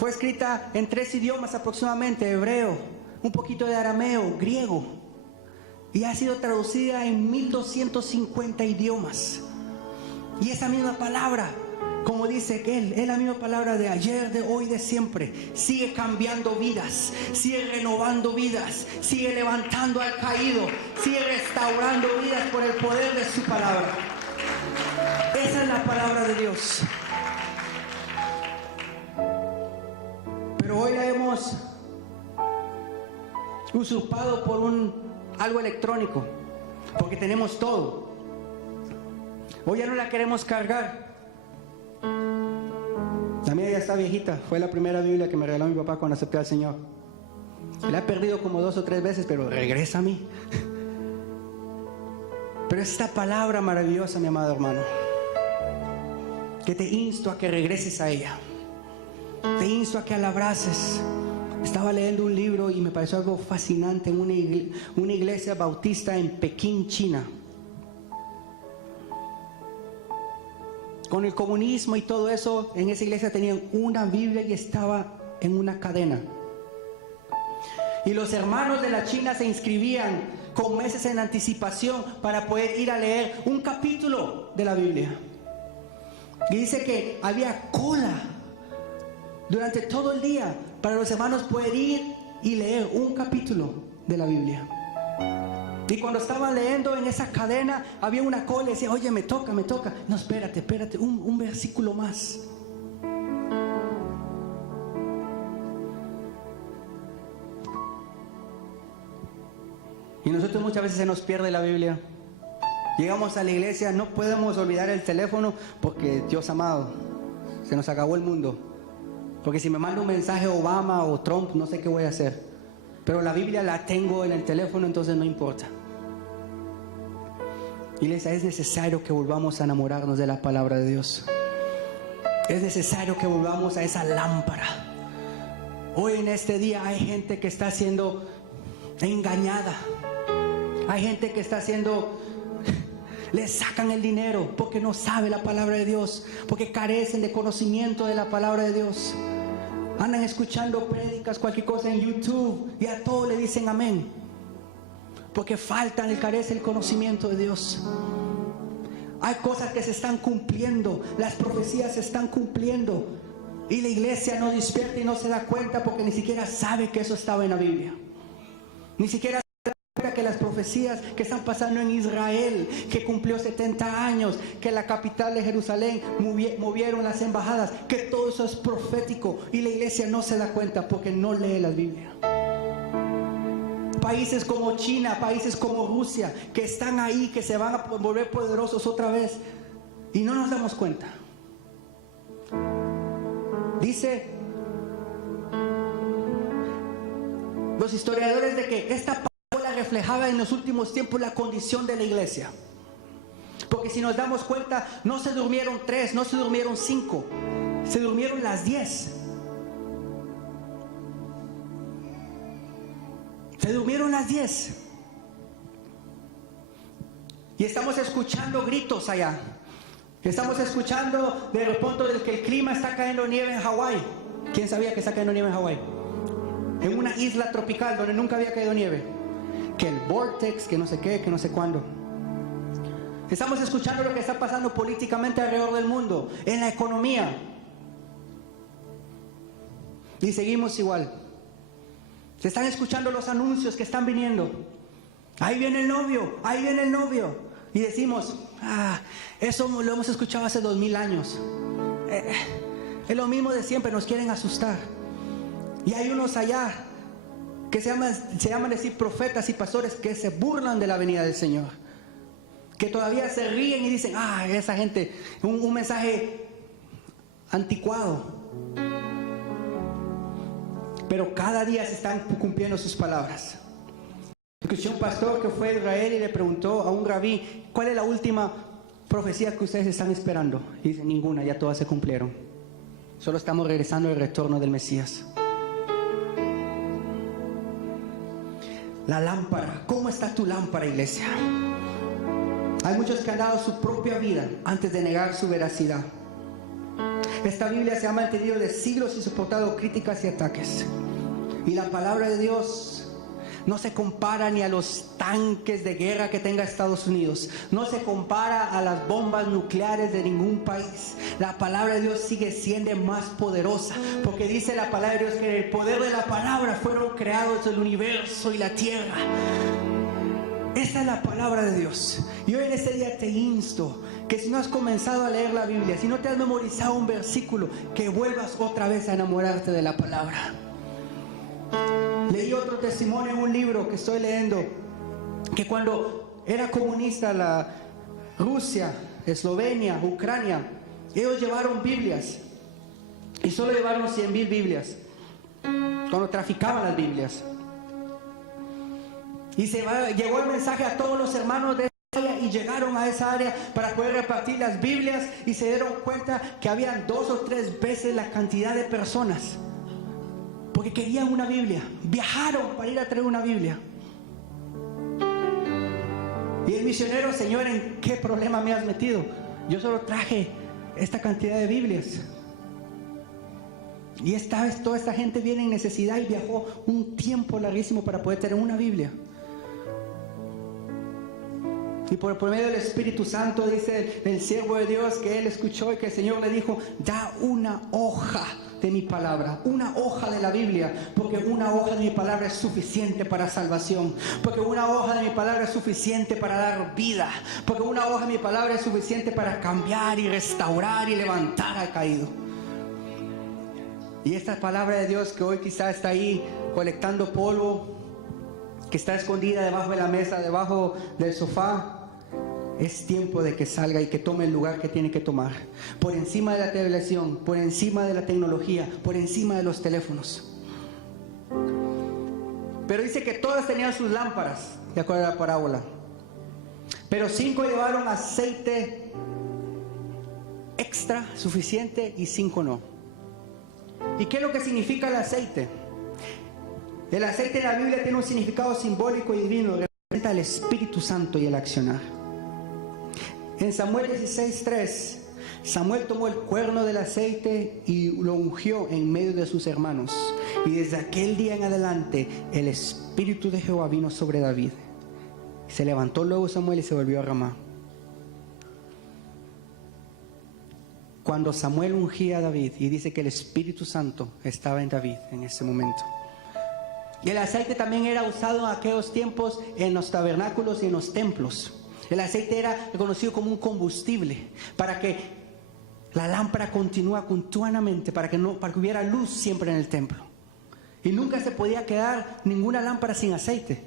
Fue escrita en 3 idiomas aproximadamente: hebreo, un poquito de arameo, griego, y ha sido traducida en 1250 idiomas. Y esa misma palabra, como dice él, es la misma palabra de ayer, de hoy, de siempre. Sigue cambiando vidas, sigue renovando vidas, sigue levantando al caído, sigue restaurando vidas por el poder de su palabra. Esa es la palabra de Dios. Pero hoy la hemos usurpado por algo electrónico, porque tenemos todo. Hoy ya no la queremos cargar. La mía ya está viejita. Fue la primera Biblia que me regaló mi papá cuando acepté al Señor. La he perdido como 2 o 3 veces, pero regresa a mí. Pero esta palabra maravillosa, mi amado hermano, que te insto a que regreses a ella, te insto a que la abraces. Estaba leyendo un libro y me pareció algo fascinante en una iglesia bautista en Pekín, China. Con el comunismo y todo eso, en esa iglesia tenían una Biblia y estaba en una cadena. Y los hermanos de la China se inscribían con meses en anticipación para poder ir a leer un capítulo de la Biblia. Y dice que había cola durante todo el día para los hermanos poder ir y leer un capítulo de la Biblia. Y cuando estaban leyendo en esa cadena, había una cola y decía: oye, me toca. No, espérate, un versículo más. Y nosotros muchas veces se nos pierde la Biblia. Llegamos a la iglesia, no podemos olvidar el teléfono porque, Dios amado, se nos acabó el mundo. Porque si me manda un mensaje Obama o Trump, no sé qué voy a hacer. Pero la Biblia la tengo en el teléfono, entonces no importa. Iglesia, es necesario que volvamos a enamorarnos de la palabra de Dios. Es necesario que volvamos a esa lámpara. Hoy en este día hay gente que está siendo engañada. Hay gente que está siendo... le sacan el dinero porque no sabe la palabra de Dios, porque carecen de conocimiento de la palabra de Dios. Andan escuchando prédicas, cualquier cosa en YouTube, y a todo le dicen amén, porque faltan y carecen el conocimiento de Dios. Hay cosas que se están cumpliendo, las profecías se están cumpliendo, y la iglesia no despierta y no se da cuenta porque ni siquiera sabe que eso estaba en la Biblia. Ni siquiera que las profecías que están pasando en Israel, que cumplió 70 años, que la capital de Jerusalén movieron las embajadas, que todo eso es profético, y la iglesia no se da cuenta porque no lee la Biblia. Países como China, países como Rusia, que están ahí, que se van a volver poderosos otra vez, y no nos damos cuenta. Dice los historiadores de que esta reflejaba en los últimos tiempos la condición de la iglesia, porque si nos damos cuenta, no se durmieron 3, no se durmieron 5, se durmieron las 10. Se durmieron las 10. Y estamos escuchando gritos allá. Estamos escuchando de repente que el clima está cayendo nieve en Hawái. ¿Quién sabía que está cayendo nieve en Hawái? En una isla tropical donde nunca había caído nieve. Que el vortex, que no sé qué, que no sé cuándo. Estamos escuchando lo que está pasando políticamente alrededor del mundo, en la economía. Y seguimos igual. Se están escuchando los anuncios que están viniendo. Ahí viene el novio, ahí viene el novio. Y decimos, eso lo hemos escuchado hace 2000 años. Es lo mismo de siempre, nos quieren asustar. Y hay unos allá que se llaman decir profetas y pastores que se burlan de la venida del Señor. Que todavía se ríen y dicen, esa gente, un mensaje anticuado. Pero cada día se están cumpliendo sus palabras. Escuché un pastor que fue a Israel y le preguntó a un rabí, ¿cuál es la última profecía que ustedes están esperando? Y dice, ninguna, ya todas se cumplieron. Solo estamos regresando al retorno del Mesías. La lámpara, ¿cómo está tu lámpara, iglesia? Hay muchos que han dado su propia vida antes de negar su veracidad. Esta Biblia se ha mantenido de siglos y soportado críticas y ataques. Y la palabra de Dios no se compara ni a los tanques de guerra que tenga Estados Unidos. No se compara a las bombas nucleares de ningún país. La palabra de Dios sigue siendo más poderosa. Porque dice la palabra de Dios que en el poder de la palabra fueron creados el universo y la tierra. Esa es la palabra de Dios. Y hoy en este día te insto que si no has comenzado a leer la Biblia, si no te has memorizado un versículo, que vuelvas otra vez a enamorarte de la palabra. Leí otro testimonio en un libro que estoy leyendo, que cuando era comunista la Rusia, Eslovenia, Ucrania, ellos llevaron Biblias y solo llevaron 100,000 Biblias cuando traficaban las Biblias. Y llegó el mensaje a todos los hermanos de esa área y llegaron a esa área para poder repartir las Biblias, y se dieron cuenta que habían 2 o 3 veces la cantidad de personas porque querían una Biblia. Viajaron para ir a traer una Biblia. Y el misionero, Señor, ¿en qué problema me has metido? Yo solo traje esta cantidad de Biblias. Y esta vez toda esta gente viene en necesidad y viajó un tiempo larguísimo para poder tener una Biblia. Y por medio del Espíritu Santo, dice el siervo de Dios, que él escuchó y que el Señor le dijo, da una hoja de mi palabra, una hoja de la Biblia, porque una hoja de mi palabra es suficiente para salvación, porque una hoja de mi palabra es suficiente para dar vida, porque una hoja de mi palabra es suficiente para cambiar y restaurar y levantar al caído. Y esta palabra de Dios que hoy quizá está ahí colectando polvo, que está escondida debajo de la mesa, debajo del sofá, es tiempo de que salga y que tome el lugar que tiene que tomar, por encima de la televisión, por encima de la tecnología, por encima de los teléfonos. Pero dice que todas tenían sus lámparas, de acuerdo a la parábola, pero 5 llevaron aceite extra suficiente y 5 no. ¿Y qué es lo que significa el aceite? El aceite en la Biblia tiene un significado simbólico y divino, representa el Espíritu Santo y el accionar. En Samuel 16:3, Samuel tomó el cuerno del aceite y lo ungió en medio de sus hermanos. Y desde aquel día en adelante, el Espíritu de Jehová vino sobre David. Se levantó luego Samuel y se volvió a Ramá. Cuando Samuel ungía a David, y dice que el Espíritu Santo estaba en David en ese momento. Y el aceite también era usado en aquellos tiempos en los tabernáculos y en los templos. El aceite era reconocido como un combustible para que la lámpara continúe continuamente, para que hubiera luz siempre en el templo. Y nunca se podía quedar ninguna lámpara sin aceite,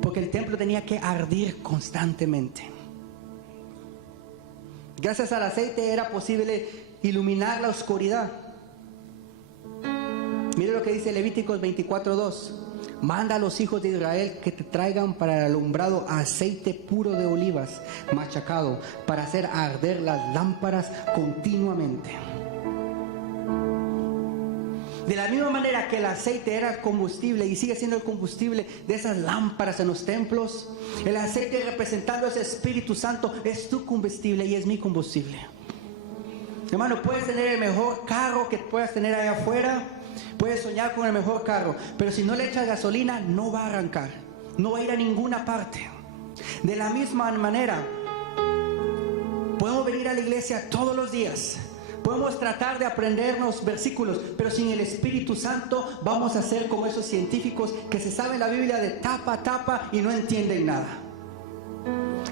porque el templo tenía que arder constantemente. Gracias al aceite era posible iluminar la oscuridad. Mire lo que dice Levíticos 24:2. Manda a los hijos de Israel que te traigan para el alumbrado aceite puro de olivas machacado, para hacer arder las lámparas continuamente. De la misma manera que el aceite era el combustible y sigue siendo el combustible de esas lámparas en los templos, el aceite representando ese Espíritu Santo es tu combustible y es mi combustible. Hermano, puedes tener el mejor carro que puedas tener allá afuera, puedes soñar con el mejor carro, pero si no le echas gasolina no va a arrancar, no va a ir a ninguna parte. De la misma manera, podemos venir a la iglesia todos los días, podemos tratar de aprendernos versículos, pero sin el Espíritu Santo vamos a ser como esos científicos que se saben la Biblia de tapa a tapa y no entienden nada.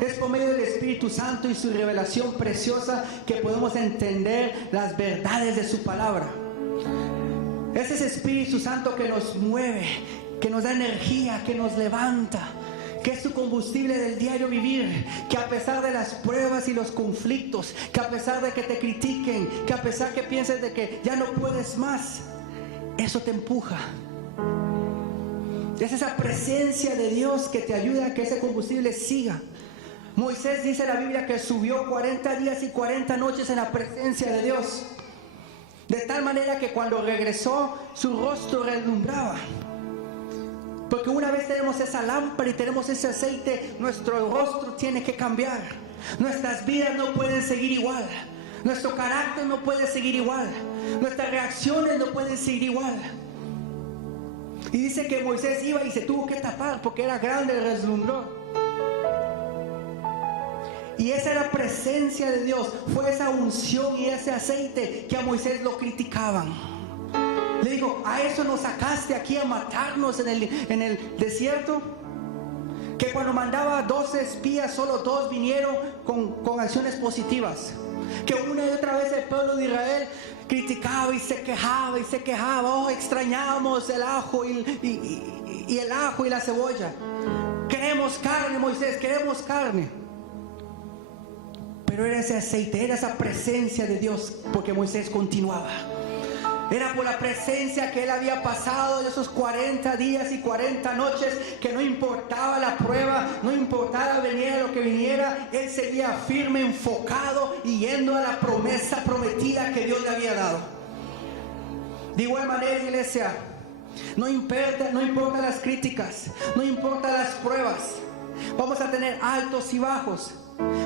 Es por medio del Espíritu Santo y su revelación preciosa que podemos entender las verdades de su palabra. Es ese Espíritu Santo que nos mueve, que nos da energía, que nos levanta, que es tu combustible del diario vivir, que a pesar de las pruebas y los conflictos, que a pesar de que te critiquen, que a pesar que pienses de que ya no puedes más, eso te empuja. Es esa presencia de Dios que te ayuda a que ese combustible siga. Moisés, dice la Biblia, que subió 40 días y 40 noches en la presencia de Dios, de tal manera que cuando regresó su rostro relumbraba. Porque una vez tenemos esa lámpara y tenemos ese aceite, nuestro rostro tiene que cambiar. Nuestras vidas no pueden seguir igual. Nuestro carácter no puede seguir igual. Nuestras reacciones no pueden seguir igual. Y dice que Moisés iba y se tuvo que tapar porque era grande el resplandor. Y esa era la presencia de Dios. Fue esa unción y ese aceite que a Moisés lo criticaban. Le digo, ¿a eso nos sacaste aquí a matarnos en el desierto? Que cuando mandaba 12 espías, solo 2 vinieron con acciones positivas. Que una y otra vez el pueblo de Israel criticaba y se quejaba y se quejaba. Oh, extrañamos el ajo y el ajo y la cebolla. Queremos carne, Moisés, queremos carne. Pero era ese aceite, era esa presencia de Dios, porque Moisés continuaba. Era por la presencia que él había pasado de esos 40 días y 40 noches, que no importaba la prueba, no importaba viniera lo que viniera, él seguía firme, enfocado y yendo a la promesa prometida que Dios le había dado. De igual manera, iglesia, no importa las críticas, no importa las pruebas, vamos a tener altos y bajos.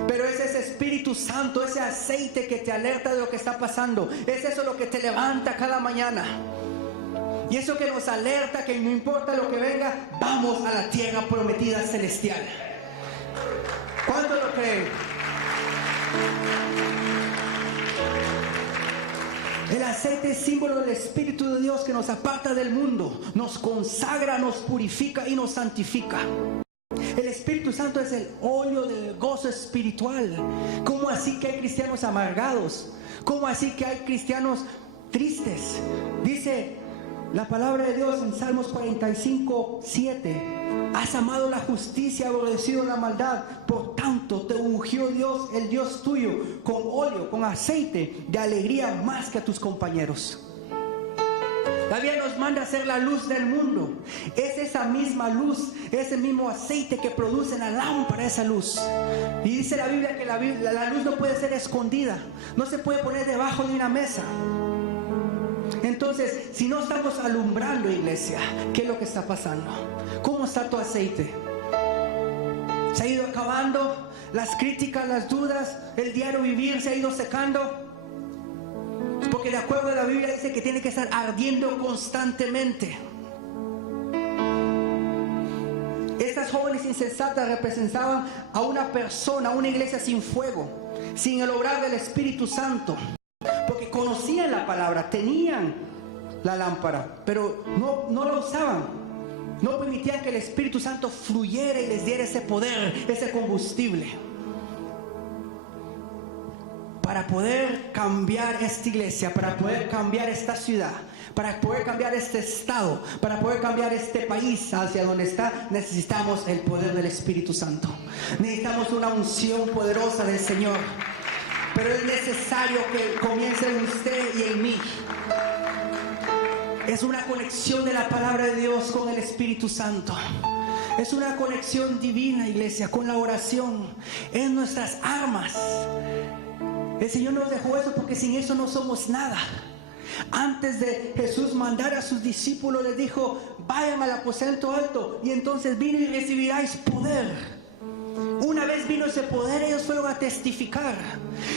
Pero es ese Espíritu Santo, ese aceite que te alerta de lo que está pasando. Es eso lo que te levanta cada mañana. Y eso que nos alerta que no importa lo que venga, vamos a la tierra prometida celestial. ¿Cuántos lo creen? El aceite es símbolo del Espíritu de Dios que nos aparta del mundo, nos consagra, nos purifica y nos santifica. El Espíritu Santo es el óleo del gozo espiritual. ¿Cómo así que hay cristianos amargados? ¿Cómo así que hay cristianos tristes? Dice la palabra de Dios en Salmos 45:7: has amado la justicia, aborrecido la maldad, por tanto te ungió Dios, el Dios tuyo, con óleo, con aceite de alegría más que a tus compañeros. La Biblia nos manda a ser la luz del mundo. Es esa misma luz, ese mismo aceite que produce en la lámpara esa luz. Y dice la Biblia que la luz no puede ser escondida, no se puede poner debajo de una mesa. Entonces, si no estamos alumbrando, iglesia, ¿qué es lo que está pasando? ¿Cómo está tu aceite? ¿Se ha ido acabando? Las críticas, las dudas, el diario vivir se ha ido secando. Porque de acuerdo a la Biblia dice que tiene que estar ardiendo constantemente. Estas jóvenes insensatas representaban a una persona, a una iglesia sin fuego, sin el obrar del Espíritu Santo. Porque conocían la palabra, tenían la lámpara, pero no la usaban. No permitían que el Espíritu Santo fluyera y les diera ese poder, ese combustible. Para poder cambiar esta iglesia, para poder cambiar esta ciudad, para poder cambiar este estado, para poder cambiar este país hacia donde está, necesitamos el poder del Espíritu Santo. Necesitamos una unción poderosa del Señor. Pero es necesario que comience en usted y en mí. Es una conexión de la palabra de Dios con el Espíritu Santo. Es una conexión divina, iglesia, con la oración. Es nuestras armas. El Señor nos dejó eso porque sin eso no somos nada. Antes de Jesús mandar a sus discípulos, les dijo: vayan al aposento alto y entonces vino y recibiráis poder. Una vez vino ese poder, ellos fueron a testificar.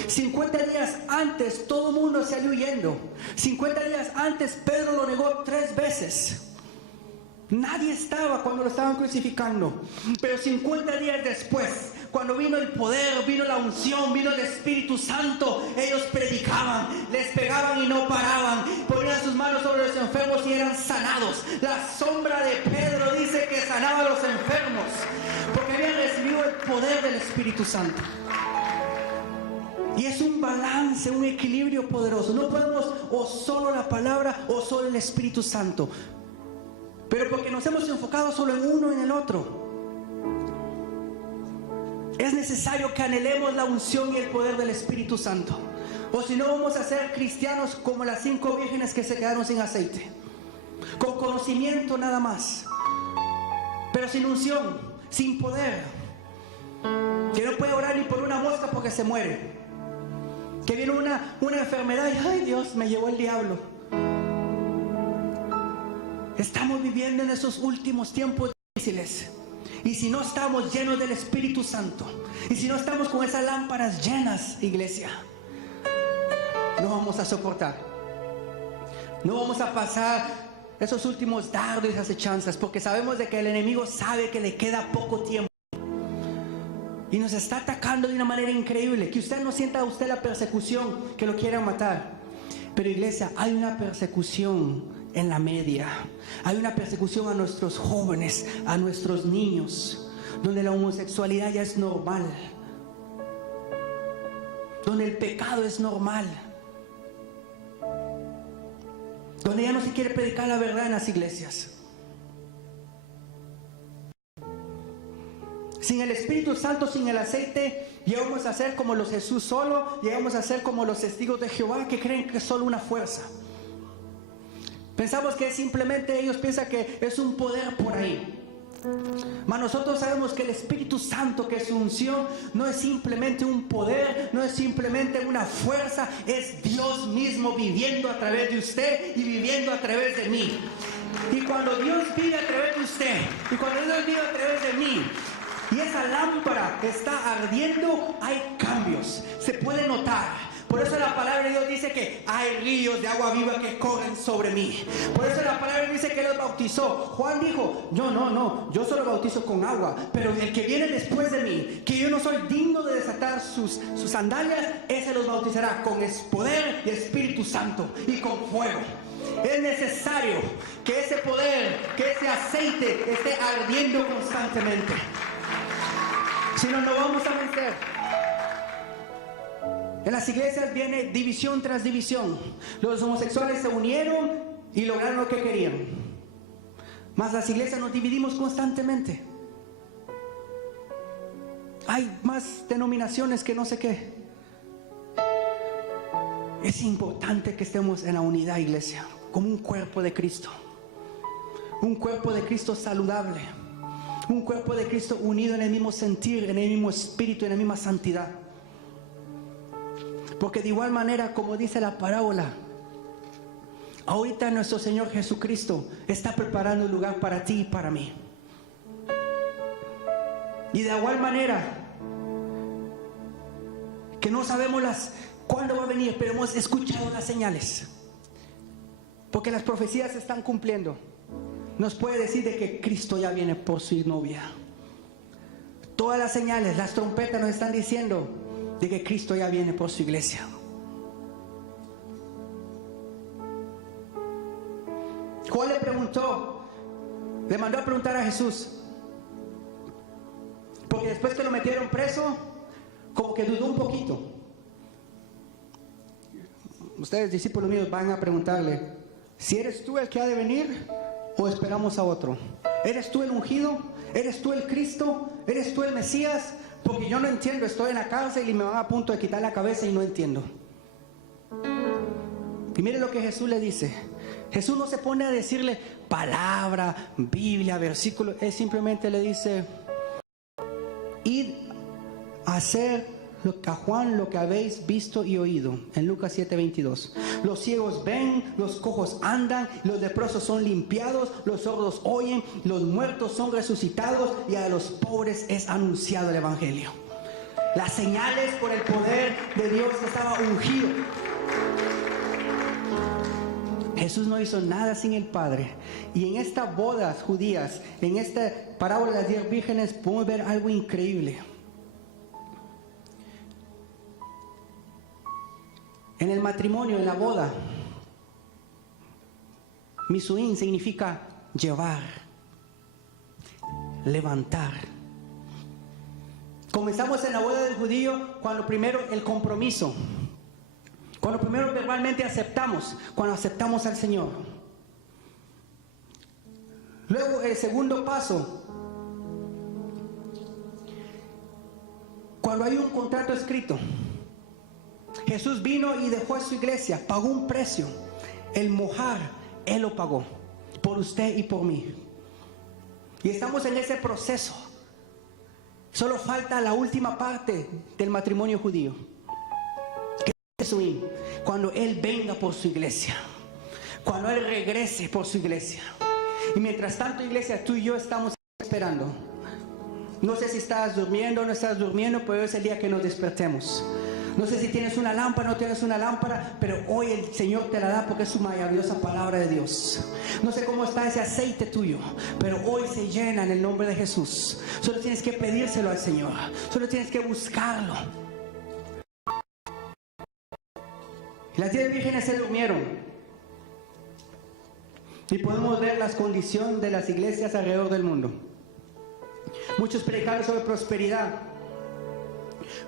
50 días antes todo el mundo salió huyendo. 50 días antes Pedro lo negó 3 veces. Nadie estaba cuando lo estaban crucificando. Pero 50 días después, cuando vino el poder, vino la unción, vino el Espíritu Santo, ellos predicaban, les pegaban y no paraban, ponían sus manos sobre los enfermos y eran sanados. La sombra de Pedro dice que sanaba a los enfermos, porque habían recibido el poder del Espíritu Santo. Y es un balance, un equilibrio poderoso. No podemos o solo la palabra o solo el Espíritu Santo. Pero porque nos hemos enfocado solo en uno y en el otro. Es necesario que anhelemos la unción y el poder del Espíritu Santo. O si no, vamos a ser cristianos como las 5 vírgenes que se quedaron sin aceite, con conocimiento nada más, pero sin unción, sin poder. Que no puede orar ni por una mosca porque se muere. Que viene una enfermedad y ¡ay, Dios, me llevó el diablo! Estamos viviendo en esos últimos tiempos difíciles. Y si no estamos llenos del Espíritu Santo, y si no estamos con esas lámparas llenas, iglesia, no vamos a soportar. No vamos a pasar esos últimos dardos y acechanzas, porque sabemos de que el enemigo sabe que le queda poco tiempo. Y nos está atacando de una manera increíble. Que usted no sienta a usted la persecución, que lo quieran matar. Pero iglesia, hay una persecución en la media. Hay una persecución a nuestros jóvenes, a nuestros niños, donde la homosexualidad ya es normal, donde el pecado es normal, donde ya no se quiere predicar la verdad en las iglesias. Sin el Espíritu Santo, sin el aceite, llegamos a ser como los Jesús solo, llegamos a ser como los testigos de Jehová, que creen que es solo una fuerza. Pensamos que simplemente ellos piensan que es un poder por ahí. Mas nosotros sabemos que el Espíritu Santo, que es su unción, no es simplemente un poder, no es simplemente una fuerza, es Dios mismo viviendo a través de usted y viviendo a través de mí. Y cuando Dios vive a través de usted, y cuando Dios vive a través de mí, y esa lámpara está ardiendo, hay cambios, se puede notar. Por eso la palabra de Dios dice que hay ríos de agua viva que corren sobre mí. Por eso la palabra dice que los bautizó. Juan dijo: no, yo solo bautizo con agua, pero el que viene después de mí, que yo no soy digno de desatar sus sandalias, ese los bautizará con poder y Espíritu Santo y con fuego. Es necesario que ese poder, que ese aceite esté ardiendo constantemente. Si no, no vamos a vencer. En las iglesias viene división tras división. Los homosexuales se unieron y lograron lo que querían. Mas las iglesias nos dividimos constantemente. Hay más denominaciones que no sé qué. Es importante que estemos en la unidad, iglesia, como un cuerpo de Cristo. Un cuerpo de Cristo saludable. Un cuerpo de Cristo unido en el mismo sentir, en el mismo espíritu, en la misma santidad. Porque de igual manera, como dice la parábola, ahorita nuestro Señor Jesucristo está preparando un lugar para ti y para mí. Y de igual manera, que no sabemos cuándo va a venir, pero hemos escuchado las señales. Porque las profecías se están cumpliendo. Nos puede decir de que Cristo ya viene por su novia. Todas las señales, las trompetas nos están diciendo de que Cristo ya viene por su iglesia. Juan le mandó a preguntar a Jesús, porque después que lo metieron preso, como que dudó un poquito. Ustedes, discípulos míos, van a preguntarle: si eres tú el que ha de venir o esperamos a otro. ¿Eres tú el ungido? ¿Eres tú el Cristo? ¿Eres tú el Mesías? Porque yo no entiendo, estoy en la cárcel y me van a punto de quitar la cabeza y no entiendo. Y mire lo que Jesús le dice. Jesús no se pone a decirle palabra, Biblia, versículo. Él simplemente le dice: id a hacer a Juan lo que habéis visto y oído, en Lucas 7:22. Los ciegos ven, los cojos andan, los leprosos son limpiados, los sordos oyen, los muertos son resucitados y a los pobres es anunciado el evangelio. Las señales por el poder de Dios estaba ungido. Jesús no hizo nada sin el Padre. Y en estas bodas judías, en esta parábola de las 10 vírgenes, podemos ver algo increíble. En el matrimonio, en la boda, misuín significa llevar, levantar. Comenzamos en la boda del judío cuando primero el compromiso. Cuando primero verbalmente aceptamos, cuando aceptamos al Señor. Luego el segundo paso, cuando hay un contrato escrito. Jesús vino y dejó a su iglesia, pagó un precio. El mojar, Él lo pagó, por usted y por mí. Y estamos en ese proceso. Solo falta la última parte del matrimonio judío. Cuando Él venga por su iglesia, cuando Él regrese por su iglesia. Y mientras tanto, iglesia, tú y yo estamos esperando. No sé si estás durmiendo o no estás durmiendo, pero hoy es el día que nos despertemos. No sé si tienes una lámpara o no tienes una lámpara, pero hoy el Señor te la da porque es su maravillosa palabra de Dios. No sé cómo está ese aceite tuyo, pero hoy se llena en el nombre de Jesús. Solo tienes que pedírselo al Señor, solo tienes que buscarlo. Las 10 vírgenes se durmieron. Y podemos ver las condiciones de las iglesias alrededor del mundo. Muchos predicando sobre prosperidad.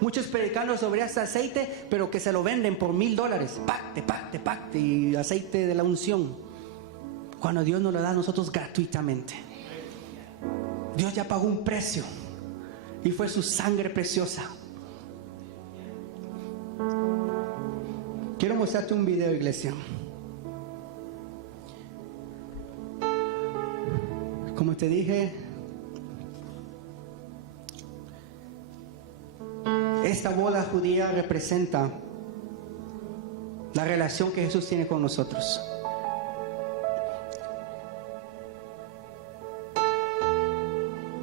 Muchos predicando sobre ese aceite, pero que se lo venden por $1,000. Pacte y aceite de la unción. Cuando Dios nos lo da a nosotros gratuitamente. Dios ya pagó un precio. Y fue su sangre preciosa. Quiero mostrarte un video, iglesia. Como te dije, esta boda judía representa la relación que Jesús tiene con nosotros.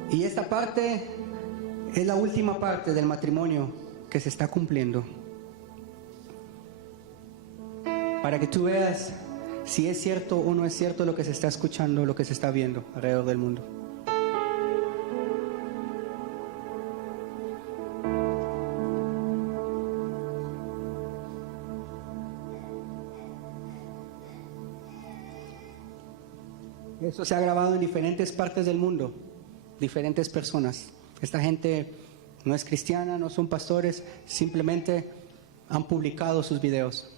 Y esta parte es la última parte del matrimonio que se está cumpliendo. Para que tú veas si es cierto o no es cierto lo que se está escuchando, lo que se está viendo alrededor del mundo. Esto se ha grabado en diferentes partes del mundo, diferentes personas. Esta gente no es cristiana, no son pastores, simplemente han publicado sus videos.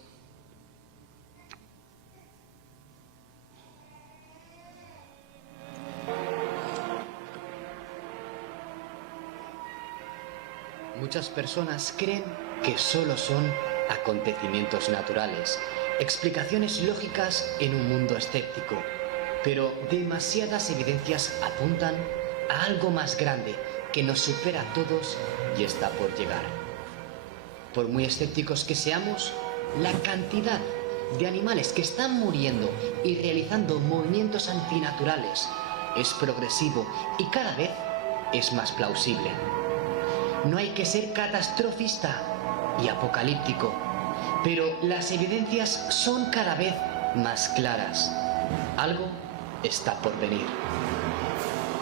Muchas personas creen que solo son acontecimientos naturales, explicaciones lógicas en un mundo escéptico, pero demasiadas evidencias apuntan a algo más grande que nos supera a todos y está por llegar. Por muy escépticos que seamos, la cantidad de animales que están muriendo y realizando movimientos antinaturales es progresivo y cada vez es más plausible. No hay que ser catastrofista y apocalíptico, pero las evidencias son cada vez más claras. Algo está por venir.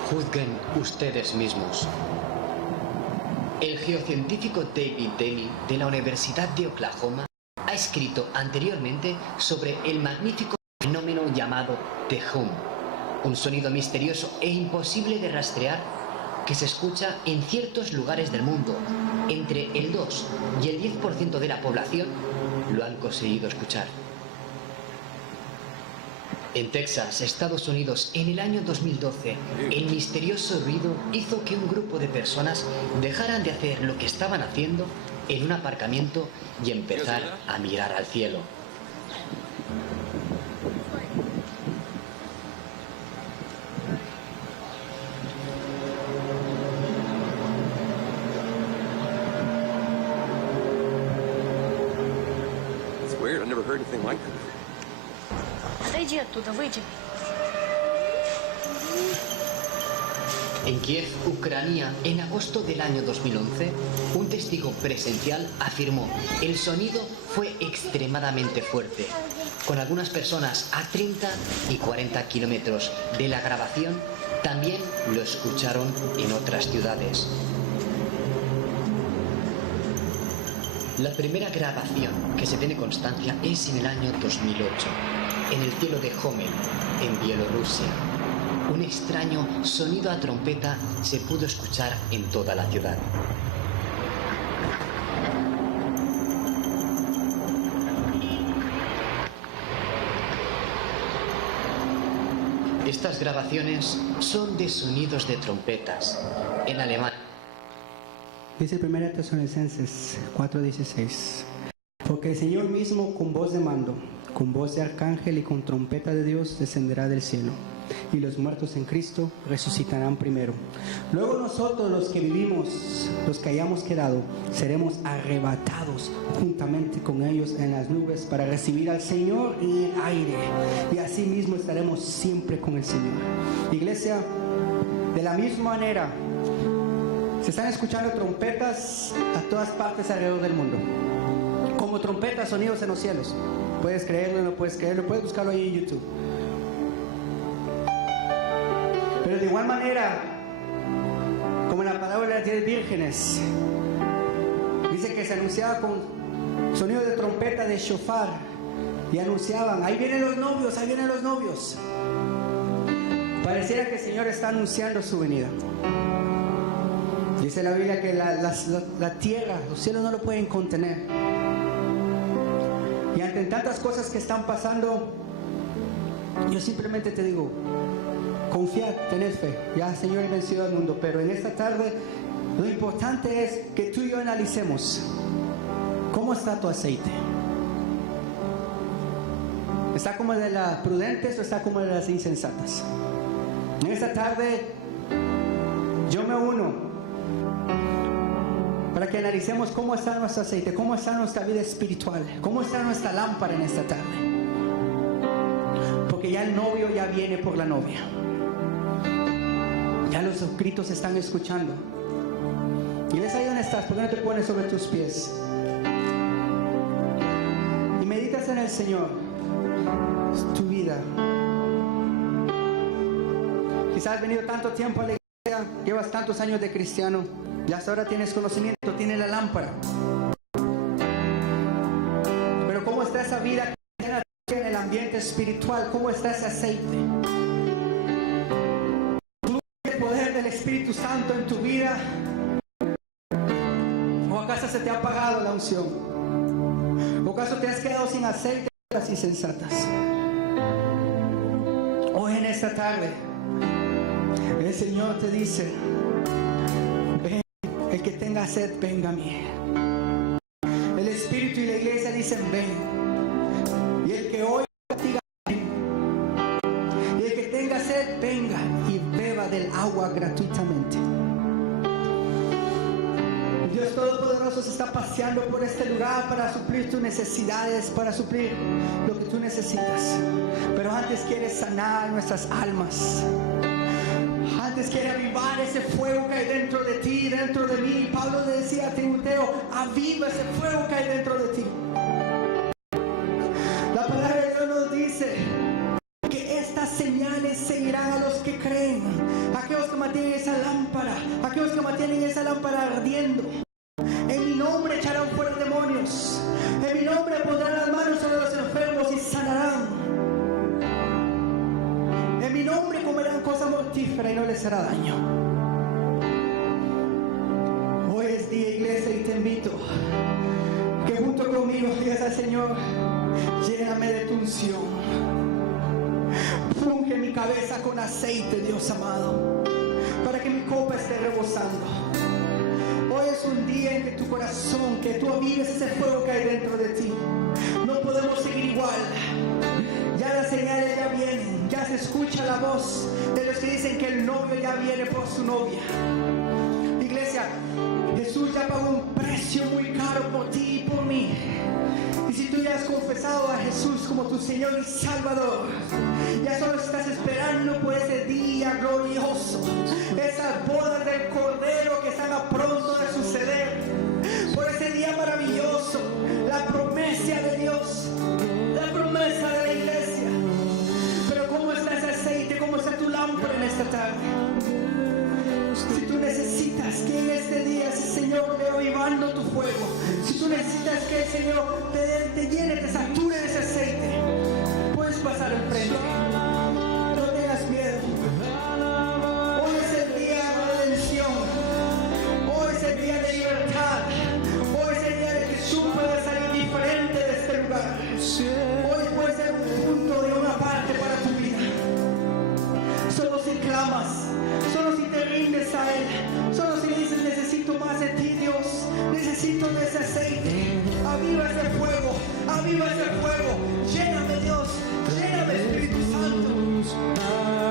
Juzguen ustedes mismos. El geocientífico David Daly de la Universidad de Oklahoma ha escrito anteriormente sobre el magnífico fenómeno llamado The Hum, un sonido misterioso e imposible de rastrear que se escucha en ciertos lugares del mundo. Entre el 2 y el 10% de la población lo han conseguido escuchar. En Texas, Estados Unidos, en el año 2012, el misterioso ruido hizo que un grupo de personas dejaran de hacer lo que estaban haciendo en un aparcamiento y empezar a mirar al cielo. heard anything like that. Отойди оттуда, выйди. En Kiev, Ucrania, en agosto del año 2011, un testigo presencial afirmó: el sonido fue extremadamente fuerte. Con algunas personas a 30 y 40 kilómetros de la grabación, también lo escucharon en otras ciudades. La primera grabación que se tiene constancia es en el año 2008, en el cielo de Homel, en Bielorrusia. Un extraño sonido a trompeta se pudo escuchar en toda la ciudad. Estas grabaciones son de sonidos de trompetas en alemán. Dice 1 Tesalonicenses 4:16. Porque el Señor mismo con voz de mando, con voz de arcángel y con trompeta de Dios descenderá del cielo, y los muertos en Cristo resucitarán primero. Luego nosotros, los que vivimos, los que hayamos quedado, seremos arrebatados juntamente con ellos en las nubes para recibir al Señor en el aire, y así mismo estaremos siempre con el Señor. Iglesia, de la misma manera, se están escuchando trompetas a todas partes alrededor del mundo. Como trompetas, sonidos en los cielos. Puedes creerlo, no puedes creerlo, puedes buscarlo ahí en YouTube. Pero de igual manera, como en la parábola de las 10 vírgenes, dice que se anunciaba con sonido de trompeta, de shofar, y anunciaban: ahí vienen los novios, ahí vienen los novios. Pareciera que el Señor está anunciando su venida. Dice la Biblia que la tierra, los cielos no lo pueden contener. Y ante tantas cosas que están pasando, yo simplemente te digo: confiad, tened fe. Ya el Señor ha vencido al mundo. Pero en esta tarde lo importante es que tú y yo analicemos cómo está tu aceite. ¿Está como el de las prudentes o está como el de las insensatas? En esta tarde yo me uno para que analicemos cómo está nuestro aceite, cómo está nuestra vida espiritual, cómo está nuestra lámpara en esta tarde. Porque ya el novio ya viene por la novia. Ya los gritos se están escuchando. Y ves ahí donde estás, ¿por qué no te pones sobre tus pies? Y meditas en el Señor, tu vida. Quizás has venido tanto tiempo a la iglesia, llevas tantos años de cristiano, y hasta ahora tienes conocimiento, tienes la lámpara. Pero ¿cómo está esa vida en el ambiente espiritual? ¿Cómo está ese aceite? ¿El poder del Espíritu Santo en tu vida? ¿O acaso se te ha apagado la unción? ¿O acaso te has quedado sin aceite de las insensatas? Hoy en esta tarde el Señor te dice: ven, el que tenga sed, venga a mí. El Espíritu y la iglesia dicen: ven. Y el que hoy diga: ven. Y el que tenga sed, venga y beba del agua gratuitamente. Dios Todopoderoso se está paseando por este lugar para suplir tus necesidades, para suplir lo que tú necesitas. Pero antes quiere sanar nuestras almas. Antes quiere avivar ese fuego que hay dentro de ti, dentro de mí. Pablo le decía a Timoteo: aviva ese fuego que hay dentro de ti. La palabra de Dios nos dice que estas señales seguirán a los que creen, aquellos que mantienen esa lámpara, aquellos que mantienen esa lámpara ardiendo. En mi nombre echarán fuera demonios, en mi nombre pondrán las manos sobre los enfermos y sanarán. En mi nombre comerán cosa mortífera y no les hará daño. Hoy es día, iglesia, y te invito que junto conmigo digas al Señor: lléname de tu unción, unge mi cabeza con aceite, Dios amado, para que mi copa esté rebosando. Hoy es un día en que tu corazón, que tú avives ese fuego que hay dentro de ti. No podemos seguir igual. Ya las señales ya vienen, ya se escucha la voz de los que dicen que el novio ya viene por su novia. Iglesia, iglesia, Jesús ya pagó un precio muy caro por ti y por mí. Y si tú ya has confesado a Jesús como tu Señor y Salvador, ya solo estás esperando por ese día glorioso, esas bodas del Cordero que están a pronto de suceder, por ese día maravilloso, la promesa de Dios, la promesa de la iglesia. Pero ¿cómo está ese aceite? ¿Cómo está tu lámpara en esta tarde? Si tú necesitas que en este día el Señor esté avivando tu fuego, si tú necesitas que el Señor te llene, te sature de ese aceite, puedes pasar al frente. No tengas miedo. Hoy es el día de redención. Hoy es el día de libertad. Hoy es el día de que tú puedas salir diferente de este lugar. Hoy puede ser un punto de una parte para tu vida. Solo si clamas, solo si te rindes a Él, solo si dices necesito más de ti, Dios, necesito de ese aceite. Aviva ese fuego, aviva ese fuego. Lléname, Dios, lléname, Espíritu Santo.